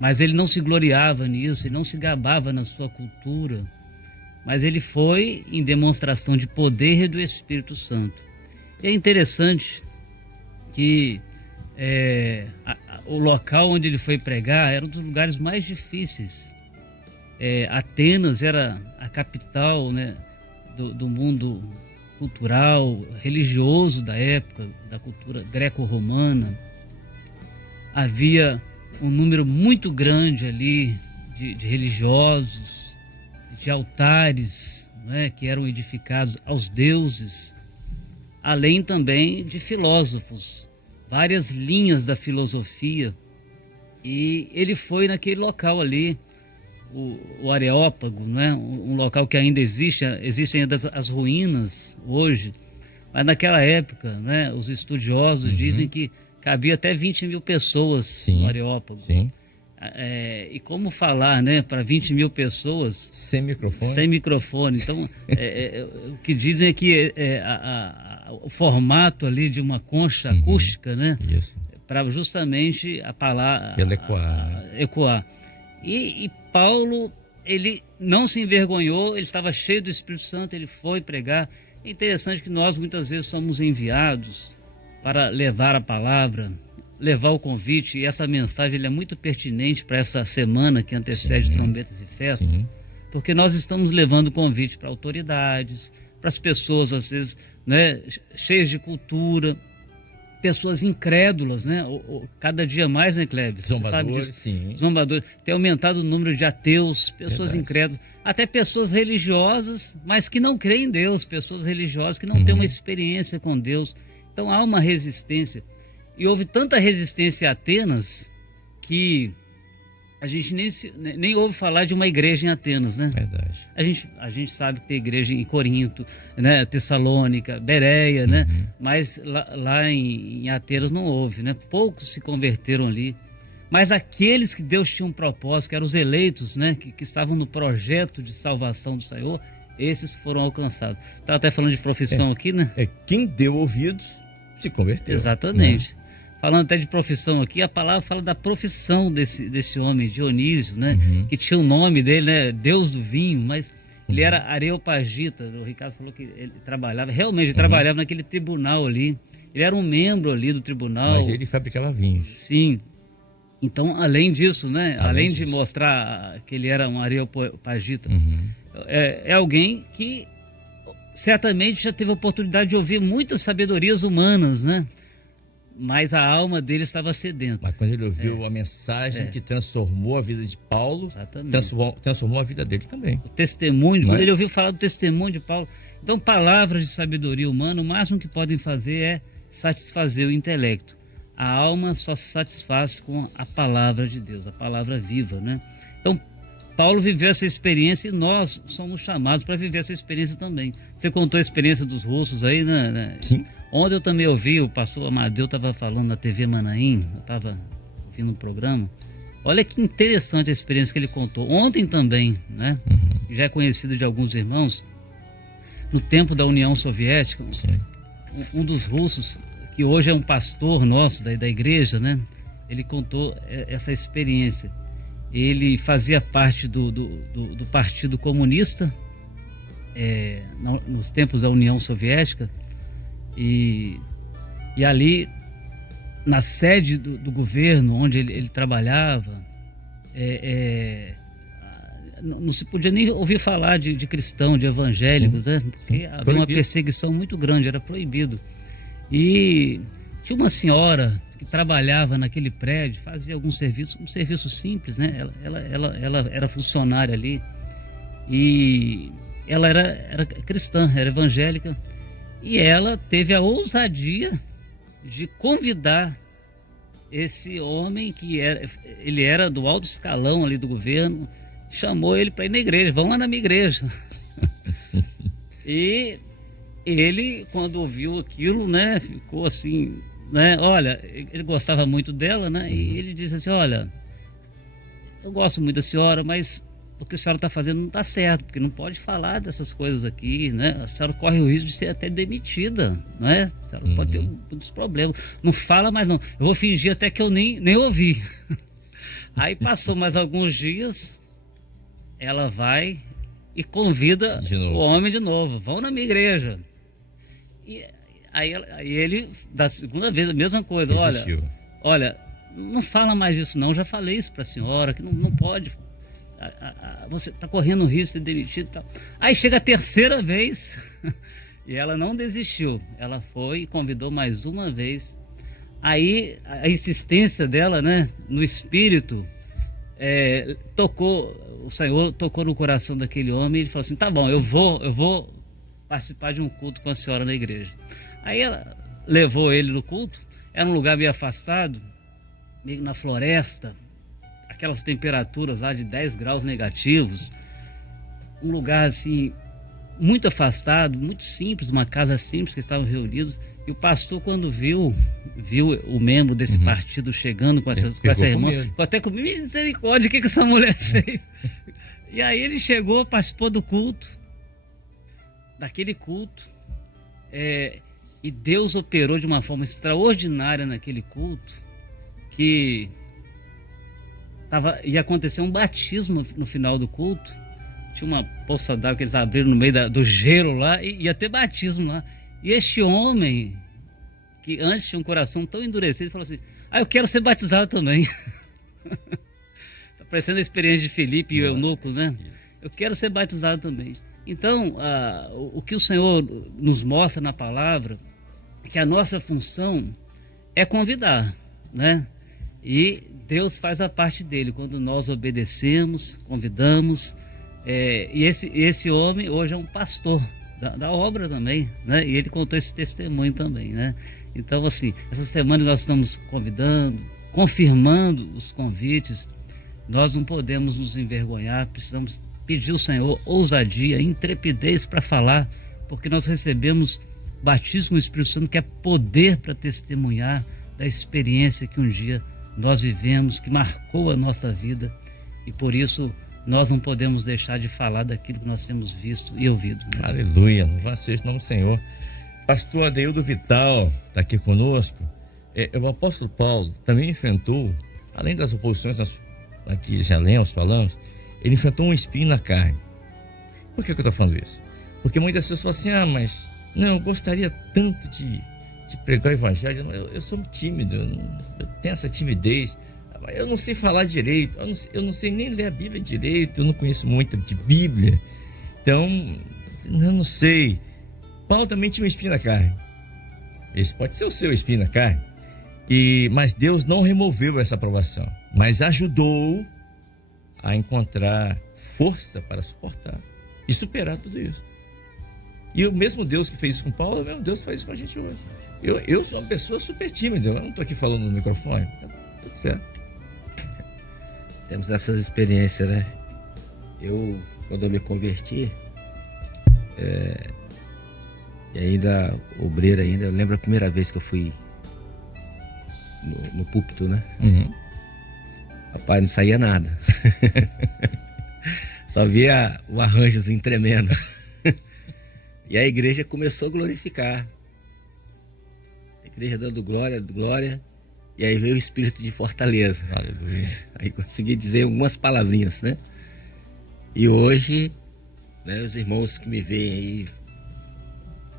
mas ele não se gloriava nisso, ele não se gabava na sua cultura, mas ele foi em demonstração de poder e do Espírito Santo. E é interessante que o local onde ele foi pregar era um dos lugares mais difíceis. Atenas era a capital, né, do mundo cultural, religioso da época, da cultura greco-romana. Havia um número muito grande ali de religiosos, de altares, né, que eram edificados aos deuses, além também de filósofos, várias linhas da filosofia. E ele foi naquele local ali, o Areópago, né, um local que ainda existem ainda as ruínas hoje, mas naquela época, né, os estudiosos dizem que cabia até 20 mil pessoas no Areópago. Sim. E como falar, né, para 20 mil pessoas sem microfone? Sem microfone. Então, o que dizem é que o formato ali de uma concha acústica, né, para justamente a palavra ecoar. E Paulo, ele não se envergonhou, ele estava cheio do Espírito Santo, ele foi pregar. É interessante que nós muitas vezes somos enviados para levar a palavra, levar o convite, e essa mensagem é muito pertinente para essa semana que antecede Trombetas e Festas, porque nós estamos levando convite para autoridades, para as pessoas, às vezes, né, cheias de cultura, pessoas incrédulas, né? Cada dia mais, né, Kleber? Zombadores, Zombadores. Tem aumentado o número de ateus, pessoas incrédulas, até pessoas religiosas, mas que não creem em Deus, pessoas religiosas que não têm uma experiência com Deus. Então há uma resistência. E houve tanta resistência em Atenas que a gente nem ouve falar de uma igreja em Atenas, né? Verdade. A gente sabe que tem igreja em Corinto, né? Tessalônica, Bereia, né? Mas lá em Atenas não houve, né? Poucos se converteram ali. Mas aqueles que Deus tinha um propósito, que eram os eleitos, né? Que estavam no projeto de salvação do Senhor, esses foram alcançados. Estava até falando de profissão aqui, né? Quem deu ouvidos se converteu. Exatamente. Falando até de profissão aqui, a palavra fala da profissão desse homem, Dionísio, né? Que tinha o nome dele, né? Deus do vinho, mas ele era areopagita. O Ricardo falou que ele trabalhava, realmente ele trabalhava naquele tribunal ali. Ele era um membro ali do tribunal. Mas ele fabricava vinhos. Sim. Então, além disso, né? Além de disso. mostrar que ele era um areopagita, é alguém que certamente já teve a oportunidade de ouvir muitas sabedorias humanas, né? Mas a alma dele estava sedenta. Mas quando ele ouviu a mensagem que transformou a vida de Paulo, transformou a vida dele também. O testemunho, quando ele ouviu falar do testemunho de Paulo. Então, palavras de sabedoria humana, o máximo que podem fazer é satisfazer o intelecto. A alma só se satisfaz com a palavra de Deus, a palavra viva, né? Então, Paulo viveu essa experiência e nós somos chamados para viver essa experiência também. Você contou a experiência dos russos aí, né? Sim. Ontem eu também ouvi, o pastor Amadeu estava falando na TV Manaim, eu estava ouvindo um programa. Olha que interessante a experiência que ele contou. Ontem também, né? Já é conhecido de alguns irmãos, no tempo da União Soviética, um dos russos, que hoje é um pastor nosso da igreja, né? Ele contou essa experiência. Ele fazia parte do Partido Comunista nos tempos da União Soviética e ali na sede do governo onde ele trabalhava não se podia nem ouvir falar de cristão, de evangélicos, né? Porque havia uma perseguição muito grande, era proibido. E tinha uma senhora que trabalhava naquele prédio, fazia algum serviço, um serviço simples, né? Ela era funcionária ali e ela era cristã, era evangélica, e ela teve a ousadia de convidar esse homem ele era do alto escalão ali do governo, chamou ele para ir na igreja, vão lá na minha igreja. E ele, quando ouviu aquilo, né, ficou assim, né, olha, ele gostava muito dela, né, e ele disse assim, olha, eu gosto muito da senhora, mas o que a senhora está fazendo não está certo, porque não pode falar dessas coisas aqui, né, a senhora corre o risco de ser até demitida, né, a senhora pode ter muitos problemas, não fala mais não, eu vou fingir até que eu nem ouvi. Aí passou mais alguns dias, ela vai e convida o homem de novo, vão na minha igreja. E aí ele, da segunda vez, a mesma coisa. Olha, não fala mais disso não, já falei isso para a senhora, que não pode, você está correndo o risco de ser demitido e tal. Aí chega a terceira vez e ela não desistiu, ela foi e convidou mais uma vez. Aí a insistência dela, né, no espírito, o Senhor tocou no coração daquele homem e ele falou assim, tá bom, eu vou participar de um culto com a senhora na igreja. Aí ela levou ele no culto, era um lugar meio afastado, meio na floresta, aquelas temperaturas lá de 10 graus negativos, um lugar assim, muito afastado, muito simples, uma casa simples que estavam reunidos, e o pastor, quando viu o membro desse partido chegando com essa irmã, ficou até com misericórdia, o que essa mulher fez? E aí ele chegou, participou do culto, daquele culto, e Deus operou de uma forma extraordinária naquele culto, que ia acontecer um batismo no final do culto. Tinha uma poça d'água que eles abriram no meio do gelo lá, e ia ter batismo lá. E este homem, que antes tinha um coração tão endurecido, falou assim, eu quero ser batizado também. Está parecendo a experiência de Felipe e o eunuco, né? Eu quero ser batizado também. Então, o que o Senhor nos mostra na palavra é que a nossa função é convidar, né? E Deus faz a parte dele, quando nós obedecemos, convidamos. E esse homem hoje é um pastor da obra também, né? E ele contou esse testemunho também, né? Então, assim, essa semana nós estamos convidando, confirmando os convites. Nós não podemos nos envergonhar, precisamos pedir ao Senhor ousadia, intrepidez para falar, porque nós recebemos batismo no Espírito Santo, que é poder para testemunhar da experiência que um dia nós vivemos, que marcou a nossa vida, e por isso nós não podemos deixar de falar daquilo que nós temos visto e ouvido. Né? Aleluia, louvado seja o nome do Senhor. Pastor Adeildo Vital está aqui conosco. O apóstolo Paulo também enfrentou, além das oposições aqui já lemos, falamos, ele enfrentou um espinho na carne. Por que eu estou falando isso? Porque muitas pessoas falam assim, mas não, eu gostaria tanto de pregar o evangelho, eu sou tímido, eu tenho essa timidez, eu não sei falar direito, eu não sei nem ler a Bíblia direito, eu não conheço muito de Bíblia, então eu não sei. Paulo também tinha um espinho na carne. Esse pode ser o seu espinho na carne. Mas Deus não removeu essa aprovação, mas ajudou a encontrar força para suportar e superar tudo isso. E o mesmo Deus que fez isso com Paulo, é o mesmo Deus que faz isso com a gente hoje. Eu sou uma pessoa super tímida, eu não estou aqui falando no microfone, tá tudo certo. Temos essas experiências, né? Quando eu me converti, e ainda obreiro ainda, eu lembro a primeira vez que eu fui no púlpito, né? Uhum. Rapaz, não saía nada. Só via o arranjozinho tremendo. E a igreja começou a glorificar. A igreja dando glória. E aí veio o espírito de fortaleza. Aleluia. Aí consegui dizer algumas palavrinhas, né? E hoje, né, os irmãos que me veem aí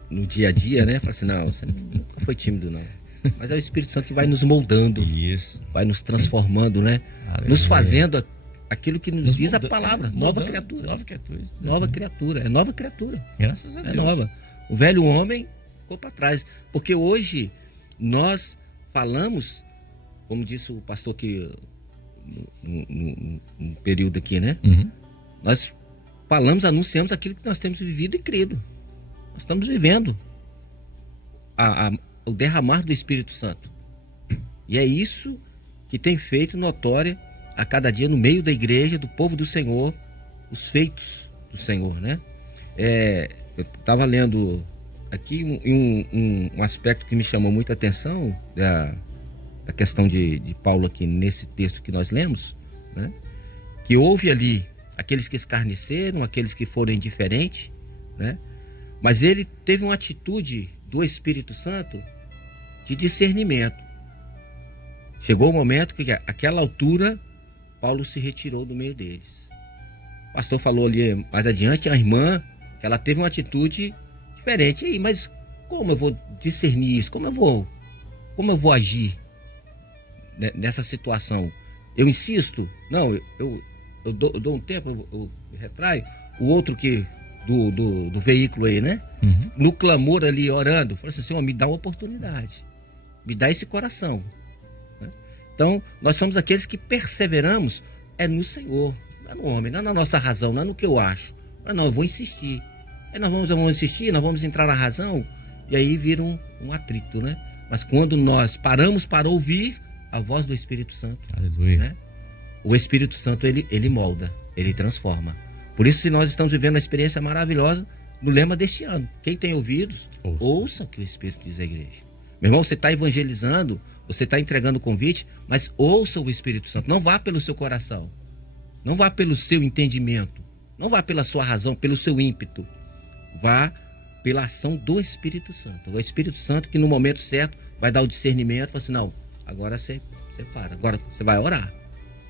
no dia a dia, né? Falam assim, não, você nunca foi tímido, não. Mas é o Espírito Santo que vai nos moldando. Isso. Vai nos transformando, né? Aleluia. Nos fazendo aquilo que nos diz a moldando, palavra. Nova criatura. Nova criatura. Nova criatura. É nova criatura. Graças a Deus. É nova. O velho homem ficou para trás. Porque hoje nós falamos, como disse o pastor que no período aqui, né? Uhum. Nós falamos, anunciamos aquilo que nós temos vivido e crido. Nós estamos vivendo o derramar do Espírito Santo. E é isso que tem feito notória a cada dia no meio da igreja, do povo do Senhor, os feitos do Senhor, né? Eu estava lendo aqui um aspecto que me chamou muita atenção da questão de Paulo aqui nesse texto que nós lemos, né? Que houve ali aqueles que escarneceram, aqueles que foram indiferentes, né? Mas ele teve uma atitude do Espírito Santo de discernimento. Chegou o momento que, àquela altura, Paulo se retirou do meio deles. O pastor falou ali mais adiante, a irmã, que ela teve uma atitude diferente. E aí, mas como eu vou discernir isso? Como eu vou agir nessa situação? Eu insisto? Não, eu dou um tempo, eu retraio. O outro que do veículo aí, né? Uhum. No clamor ali, orando, falou assim, Senhor, me dá uma oportunidade, me dá esse coração, né? Então, nós somos aqueles que perseveramos no Senhor, não é no homem, não é na nossa razão, não é no que eu acho. Não, eu vou insistir. Aí nós vamos insistir, nós vamos entrar na razão, e aí vira um atrito, né? Mas quando nós paramos para ouvir a voz do Espírito Santo, aleluia, né? O Espírito Santo, ele molda, ele transforma. Por isso, se nós estamos vivendo uma experiência maravilhosa no lema deste ano, quem tem ouvidos, ouça o que o Espírito diz à igreja. Meu irmão, você está evangelizando, você está entregando o convite, mas ouça o Espírito Santo. Não vá pelo seu coração, não vá pelo seu entendimento, não vá pela sua razão, pelo seu ímpeto. Vá pela ação do Espírito Santo. O Espírito Santo que no momento certo vai dar o discernimento, fala assim, não, agora você para, agora você vai orar.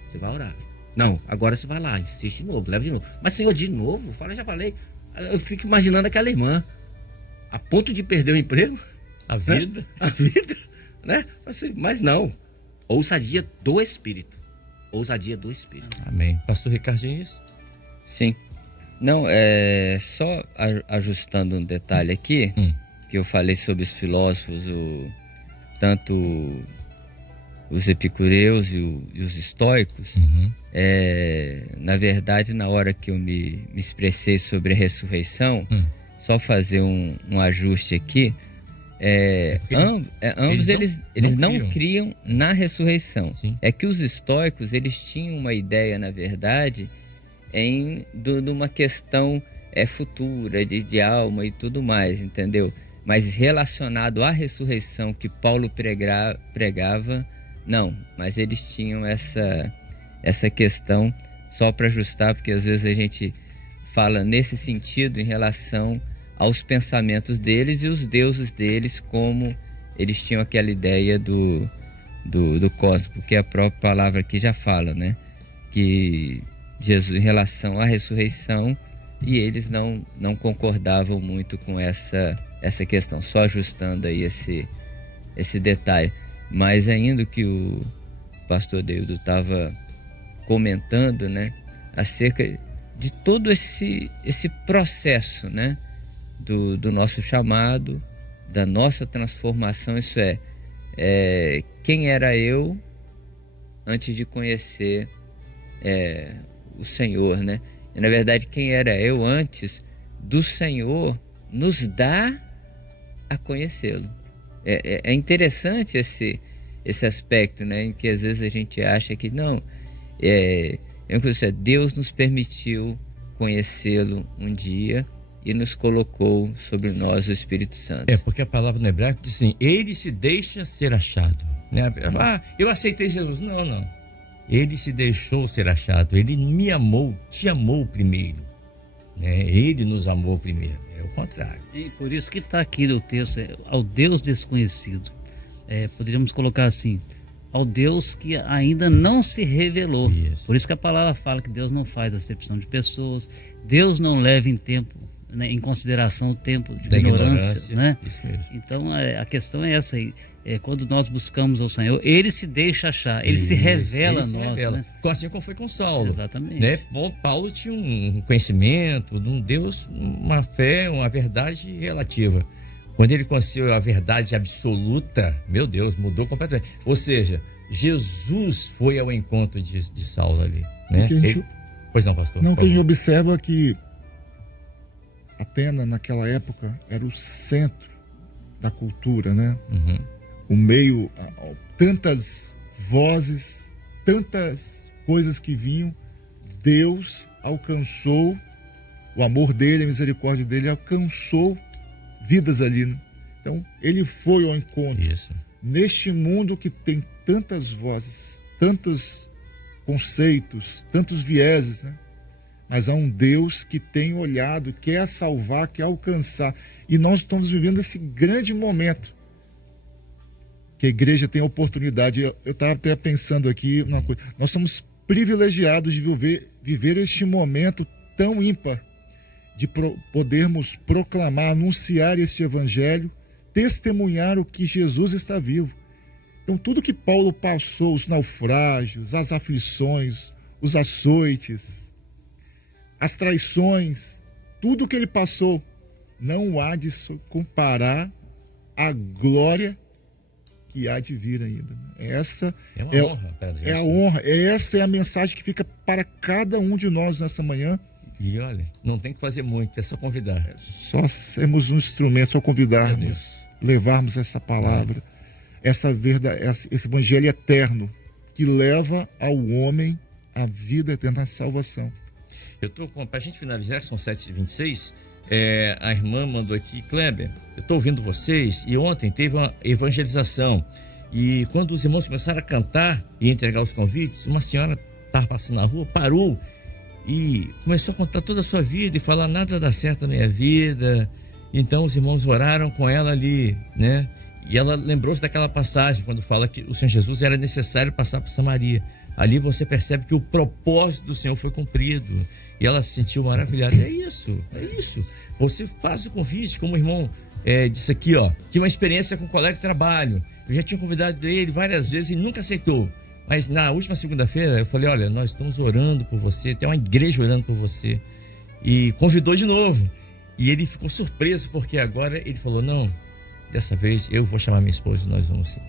Você vai orar. Não, agora você vai lá, insiste de novo, leva de novo. Mas, Senhor, de novo? Já falei. Eu fico imaginando aquela irmã, a ponto de perder o emprego. A vida. Né? A vida, né? Mas não. Ousadia do Espírito. Ousadia do Espírito. Amém. Pastor Ricardinho, isso? Sim. Não, só ajustando um detalhe aqui, que eu falei sobre os filósofos, tanto os epicureus e os estoicos. Uhum. Na verdade, na hora que eu me expressei sobre a ressurreição, só fazer um ajuste aqui, ambos eles não criam na ressurreição. Sim. É que os estoicos, eles tinham uma ideia, na verdade, de uma questão futura, de alma e tudo mais, entendeu? Mas relacionado à ressurreição que Paulo pregava, não. Mas eles tinham essa questão só para ajustar, porque às vezes a gente fala nesse sentido em relação aos pensamentos deles e os deuses deles, como eles tinham aquela ideia do cosmos, porque a própria palavra aqui já fala, né? Que Jesus, em relação à ressurreição, e eles não concordavam muito com essa questão, só ajustando aí esse detalhe. Mas ainda que o pastor Deildo estava comentando, né, acerca de todo esse processo, né, do nosso chamado, da nossa transformação, isso quem era eu antes de conhecer o Senhor, né? E, na verdade, quem era eu antes do Senhor nos dá a conhecê-lo. É interessante esse aspecto, né? Em que às vezes a gente acha que não, Deus nos permitiu conhecê-lo um dia e nos colocou sobre nós o Espírito Santo. Porque a palavra no hebraico diz assim: ele se deixa ser achado, né? Eu aceitei Jesus. Não. Ele se deixou ser achado, ele me amou, te amou primeiro, né? Ele nos amou primeiro, é o contrário. E por isso que está aqui no texto, ao Deus desconhecido. Poderíamos colocar assim, ao Deus que ainda não se revelou. Isso. Por isso que a palavra fala que Deus não faz acepção de pessoas, Deus não leva em consideração o tempo de ignorância, né? Isso mesmo. Então a questão é essa aí. Quando nós buscamos o Senhor, ele se deixa achar, ele se revela a nós. Né? Assim como foi com Saulo. Exatamente. Né? Paulo tinha um conhecimento de um Deus, uma fé, uma verdade relativa. Quando ele conheceu a verdade absoluta, meu Deus, mudou completamente. Ou seja, Jesus foi ao encontro de Saulo ali. Né? Pois não, pastor? Não, que a gente observa que Atenas, naquela época, era o centro da cultura, né? Uhum. O meio, tantas vozes, tantas coisas que vinham, Deus alcançou, o amor dele, a misericórdia dele alcançou vidas ali, né? Então, ele foi ao encontro. Isso. Neste mundo que tem tantas vozes, tantos conceitos, tantos vieses, né? Mas há um Deus que tem olhado, quer salvar, quer alcançar. E nós estamos vivendo esse grande momento que a igreja tem a oportunidade. Eu estava até pensando aqui uma coisa. Nós somos privilegiados de viver este momento tão ímpar, de podermos proclamar, anunciar este evangelho, testemunhar o que Jesus está vivo. Então, tudo que Paulo passou, os naufrágios, as aflições, os açoites, as traições, tudo que ele passou, não há de se comparar à glória que há de vir ainda. Essa é a honra. Essa é a mensagem que fica para cada um de nós nessa manhã. E olha, não tem que fazer muito, é só convidar. Só sermos um instrumento, só convidarmos, levarmos essa palavra, essa verdade, esse evangelho eterno que leva ao homem a vida eterna, a salvação. Eu estou para a gente finalizar, são 7h26, a irmã mandou aqui: Kleber, eu estou ouvindo vocês, e ontem teve uma evangelização, e quando os irmãos começaram a cantar e entregar os convites, uma senhora estava passando na rua, parou e começou a contar toda a sua vida e falar: nada dá certo na minha vida. Então os irmãos oraram com ela ali, né? E ela lembrou-se daquela passagem quando fala que o Senhor Jesus era necessário passar por Samaria. Ali você percebe que o propósito do Senhor foi cumprido. E ela se sentiu maravilhada. É isso. Você faz o convite, como o irmão disse aqui, ó. Tinha uma experiência com um colega de trabalho. Eu já tinha convidado ele várias vezes e nunca aceitou. Mas na última segunda-feira eu falei: olha, nós estamos orando por você, tem uma igreja orando por você. E convidou de novo. E ele ficou surpreso, porque agora ele falou: não, dessa vez eu vou chamar minha esposa e nós vamos sim.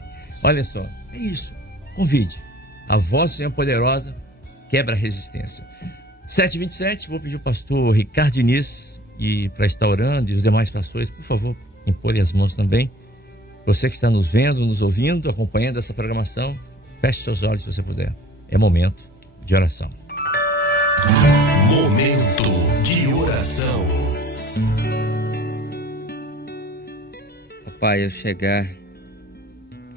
Olha só, é isso. Convide. A voz do Senhor poderosa quebra a resistência. 7h27, vou pedir ao pastor Ricardo Diniz para estar orando, e os demais pastores, por favor, impor as mãos também. Você que está nos vendo, nos ouvindo, acompanhando essa programação, feche seus olhos se você puder. É momento de oração. Momento de oração. Pai, ao chegar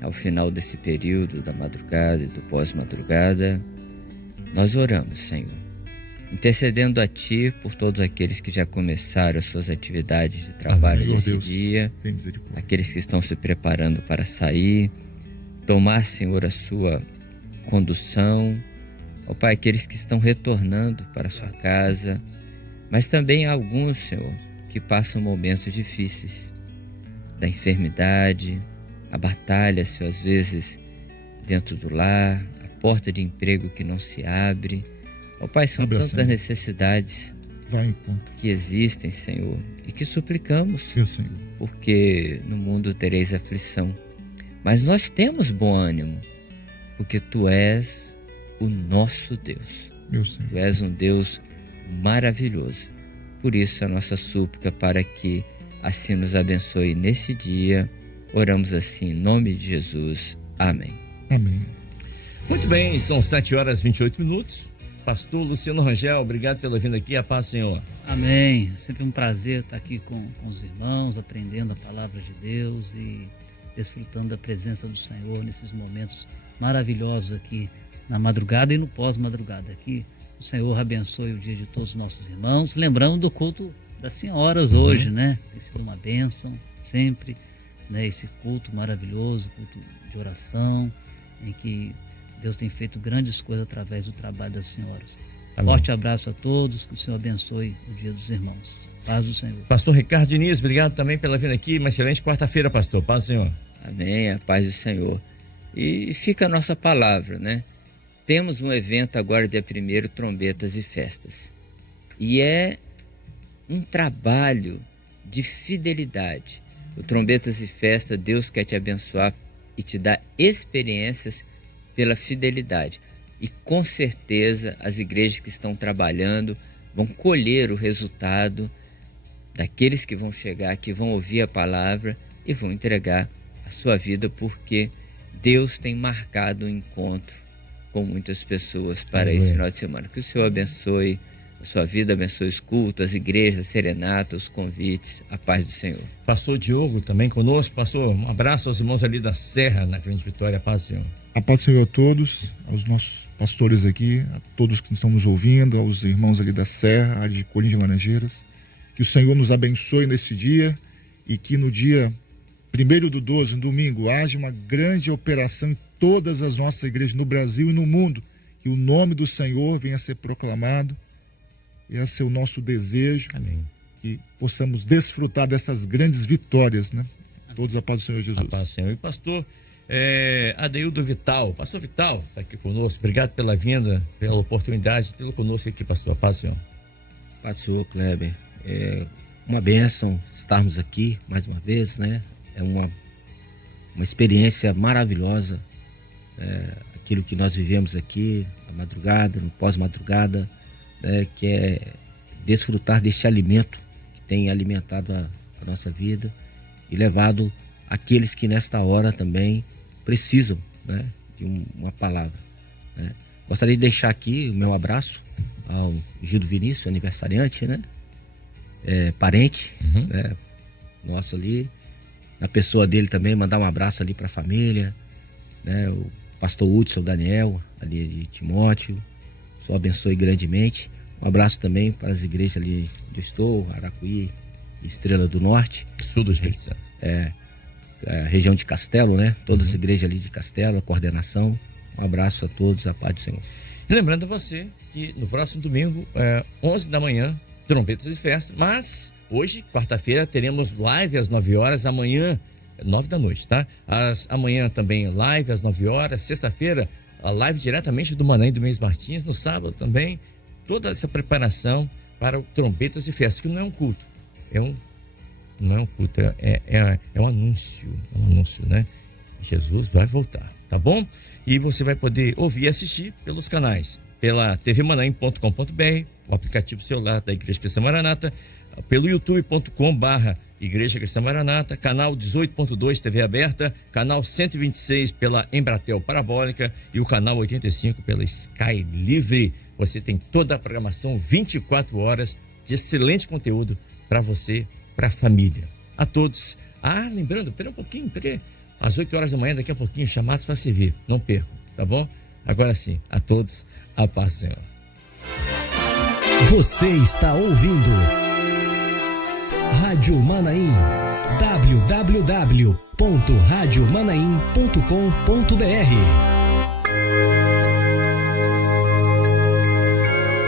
ao final desse período da madrugada e do pós-madrugada, nós oramos, Senhor, intercedendo a Ti por todos aqueles que já começaram as suas atividades de trabalho nesse dia, aqueles que estão se preparando para sair, tomar, Senhor, a sua condução, ó Pai, aqueles que estão retornando para a sua casa, mas também alguns, Senhor, que passam momentos difíceis, da enfermidade, a batalha, Senhor, às vezes dentro do lar, a porta de emprego que não se abre. Ó Pai, são tantas necessidades que existem, Senhor, e que suplicamos, porque no mundo tereis aflição. Mas nós temos bom ânimo, porque Tu és o nosso Deus. Tu és um Deus maravilhoso. Por isso a nossa súplica para que assim nos abençoe nesse dia. Oramos assim em nome de Jesus. Amém. Amém. Muito bem, são 7h28. Pastor Luciano Rangel, obrigado pela vinda aqui. A paz, Senhor. Amém. É sempre um prazer estar aqui com os irmãos, aprendendo a palavra de Deus e desfrutando da presença do Senhor nesses momentos maravilhosos aqui na madrugada e no pós-madrugada. Que o Senhor abençoe o dia de todos os nossos irmãos. Lembrando do culto das senhoras hoje, né? Tem sido uma bênção sempre, né? Esse culto maravilhoso, culto de oração, em que Deus tem feito grandes coisas através do trabalho das senhoras. Amém. Forte abraço a todos, que o Senhor abençoe o dia dos irmãos. Paz do Senhor. Pastor Ricardo Diniz, obrigado também pela vinda aqui. Uma excelente quarta-feira, pastor. Paz do Senhor. Amém, a paz do Senhor. E fica a nossa palavra, né? Temos um evento agora, dia 1º, Trombetas e Festas. E é um trabalho de fidelidade. O Trombetas e Festas, Deus quer te abençoar e te dar experiências pela fidelidade. E com certeza as igrejas que estão trabalhando vão colher o resultado daqueles que vão chegar, que vão ouvir a palavra e vão entregar a sua vida, porque Deus tem marcado um encontro com muitas pessoas para esse final de semana. Que o Senhor abençoe a sua vida, abençoe os cultos, as igrejas, a serenata, os convites, a paz do Senhor. Pastor Diogo também conosco. Pastor, um abraço aos irmãos ali da Serra, na Grande Vitória. A paz do Senhor. A paz do Senhor a todos, aos nossos pastores aqui, a todos que estão nos ouvindo, aos irmãos ali da Serra, área de Colim de Laranjeiras. Que o Senhor nos abençoe nesse dia e que no dia 1/12, no domingo, haja uma grande operação em todas as nossas igrejas no Brasil e no mundo. Que o nome do Senhor venha a ser proclamado. Esse é o nosso desejo. Amém. Que possamos desfrutar dessas grandes vitórias, né? Todos a paz do Senhor Jesus. A paz do Senhor. E pastor Adeildo Vital. Pastor Vital está aqui conosco. Obrigado pela vinda, pela oportunidade de tê-lo conosco aqui, pastor. A paz do Senhor. Paz do Senhor, Kleber. É uma bênção estarmos aqui mais uma vez, né? É uma experiência maravilhosa. Aquilo que nós vivemos aqui, na madrugada, no pós-madrugada, que é desfrutar deste alimento que tem alimentado a nossa vida e levado aqueles que nesta hora também precisam, né, de uma palavra, né. Gostaria de deixar aqui o meu abraço ao Gildo Vinícius, aniversariante, né, parente, né, nosso ali, na pessoa dele também, mandar um abraço ali para a família, né, o pastor Hudson Daniel, ali de Timóteo. Só abençoe grandemente. Um abraço também para as igrejas ali onde eu estou, Aracuí, Estrela do Norte. Sul do Espírito Santo. A região de Castelo, né? Todas as igrejas ali de Castelo, a coordenação. Um abraço a todos, a paz do Senhor. E lembrando a você que no próximo domingo, 11 da manhã, Trombetas e Festas. Mas hoje, quarta-feira, teremos live às 9 horas. Amanhã, 9 da noite, tá? Amanhã também live às 9 horas. Sexta-feira, a live diretamente do Manaim do Mês Martins. No sábado também, toda essa preparação para o Trombetas e Festas, que não é um culto, não é um culto, é um anúncio, né? Jesus vai voltar, tá bom? E você vai poder ouvir e assistir pelos canais, pela tvmanaim.com.br, o aplicativo celular da Igreja Cristã Maranata, pelo youtube.com/Igreja Cristã Maranata, canal 18.2 TV aberta, canal 126 pela Embratel Parabólica e o canal 85 pela Sky Livre. Você tem toda a programação 24 horas de excelente conteúdo para você, para a família. A todos. Lembrando, pera um pouquinho, às 8 horas da manhã, daqui a pouquinho, chamados para servir. Não percam, tá bom? Agora sim, a todos, a paz do Senhor. Você está ouvindo Rádio Manaim, www.radiomanaim.com.br.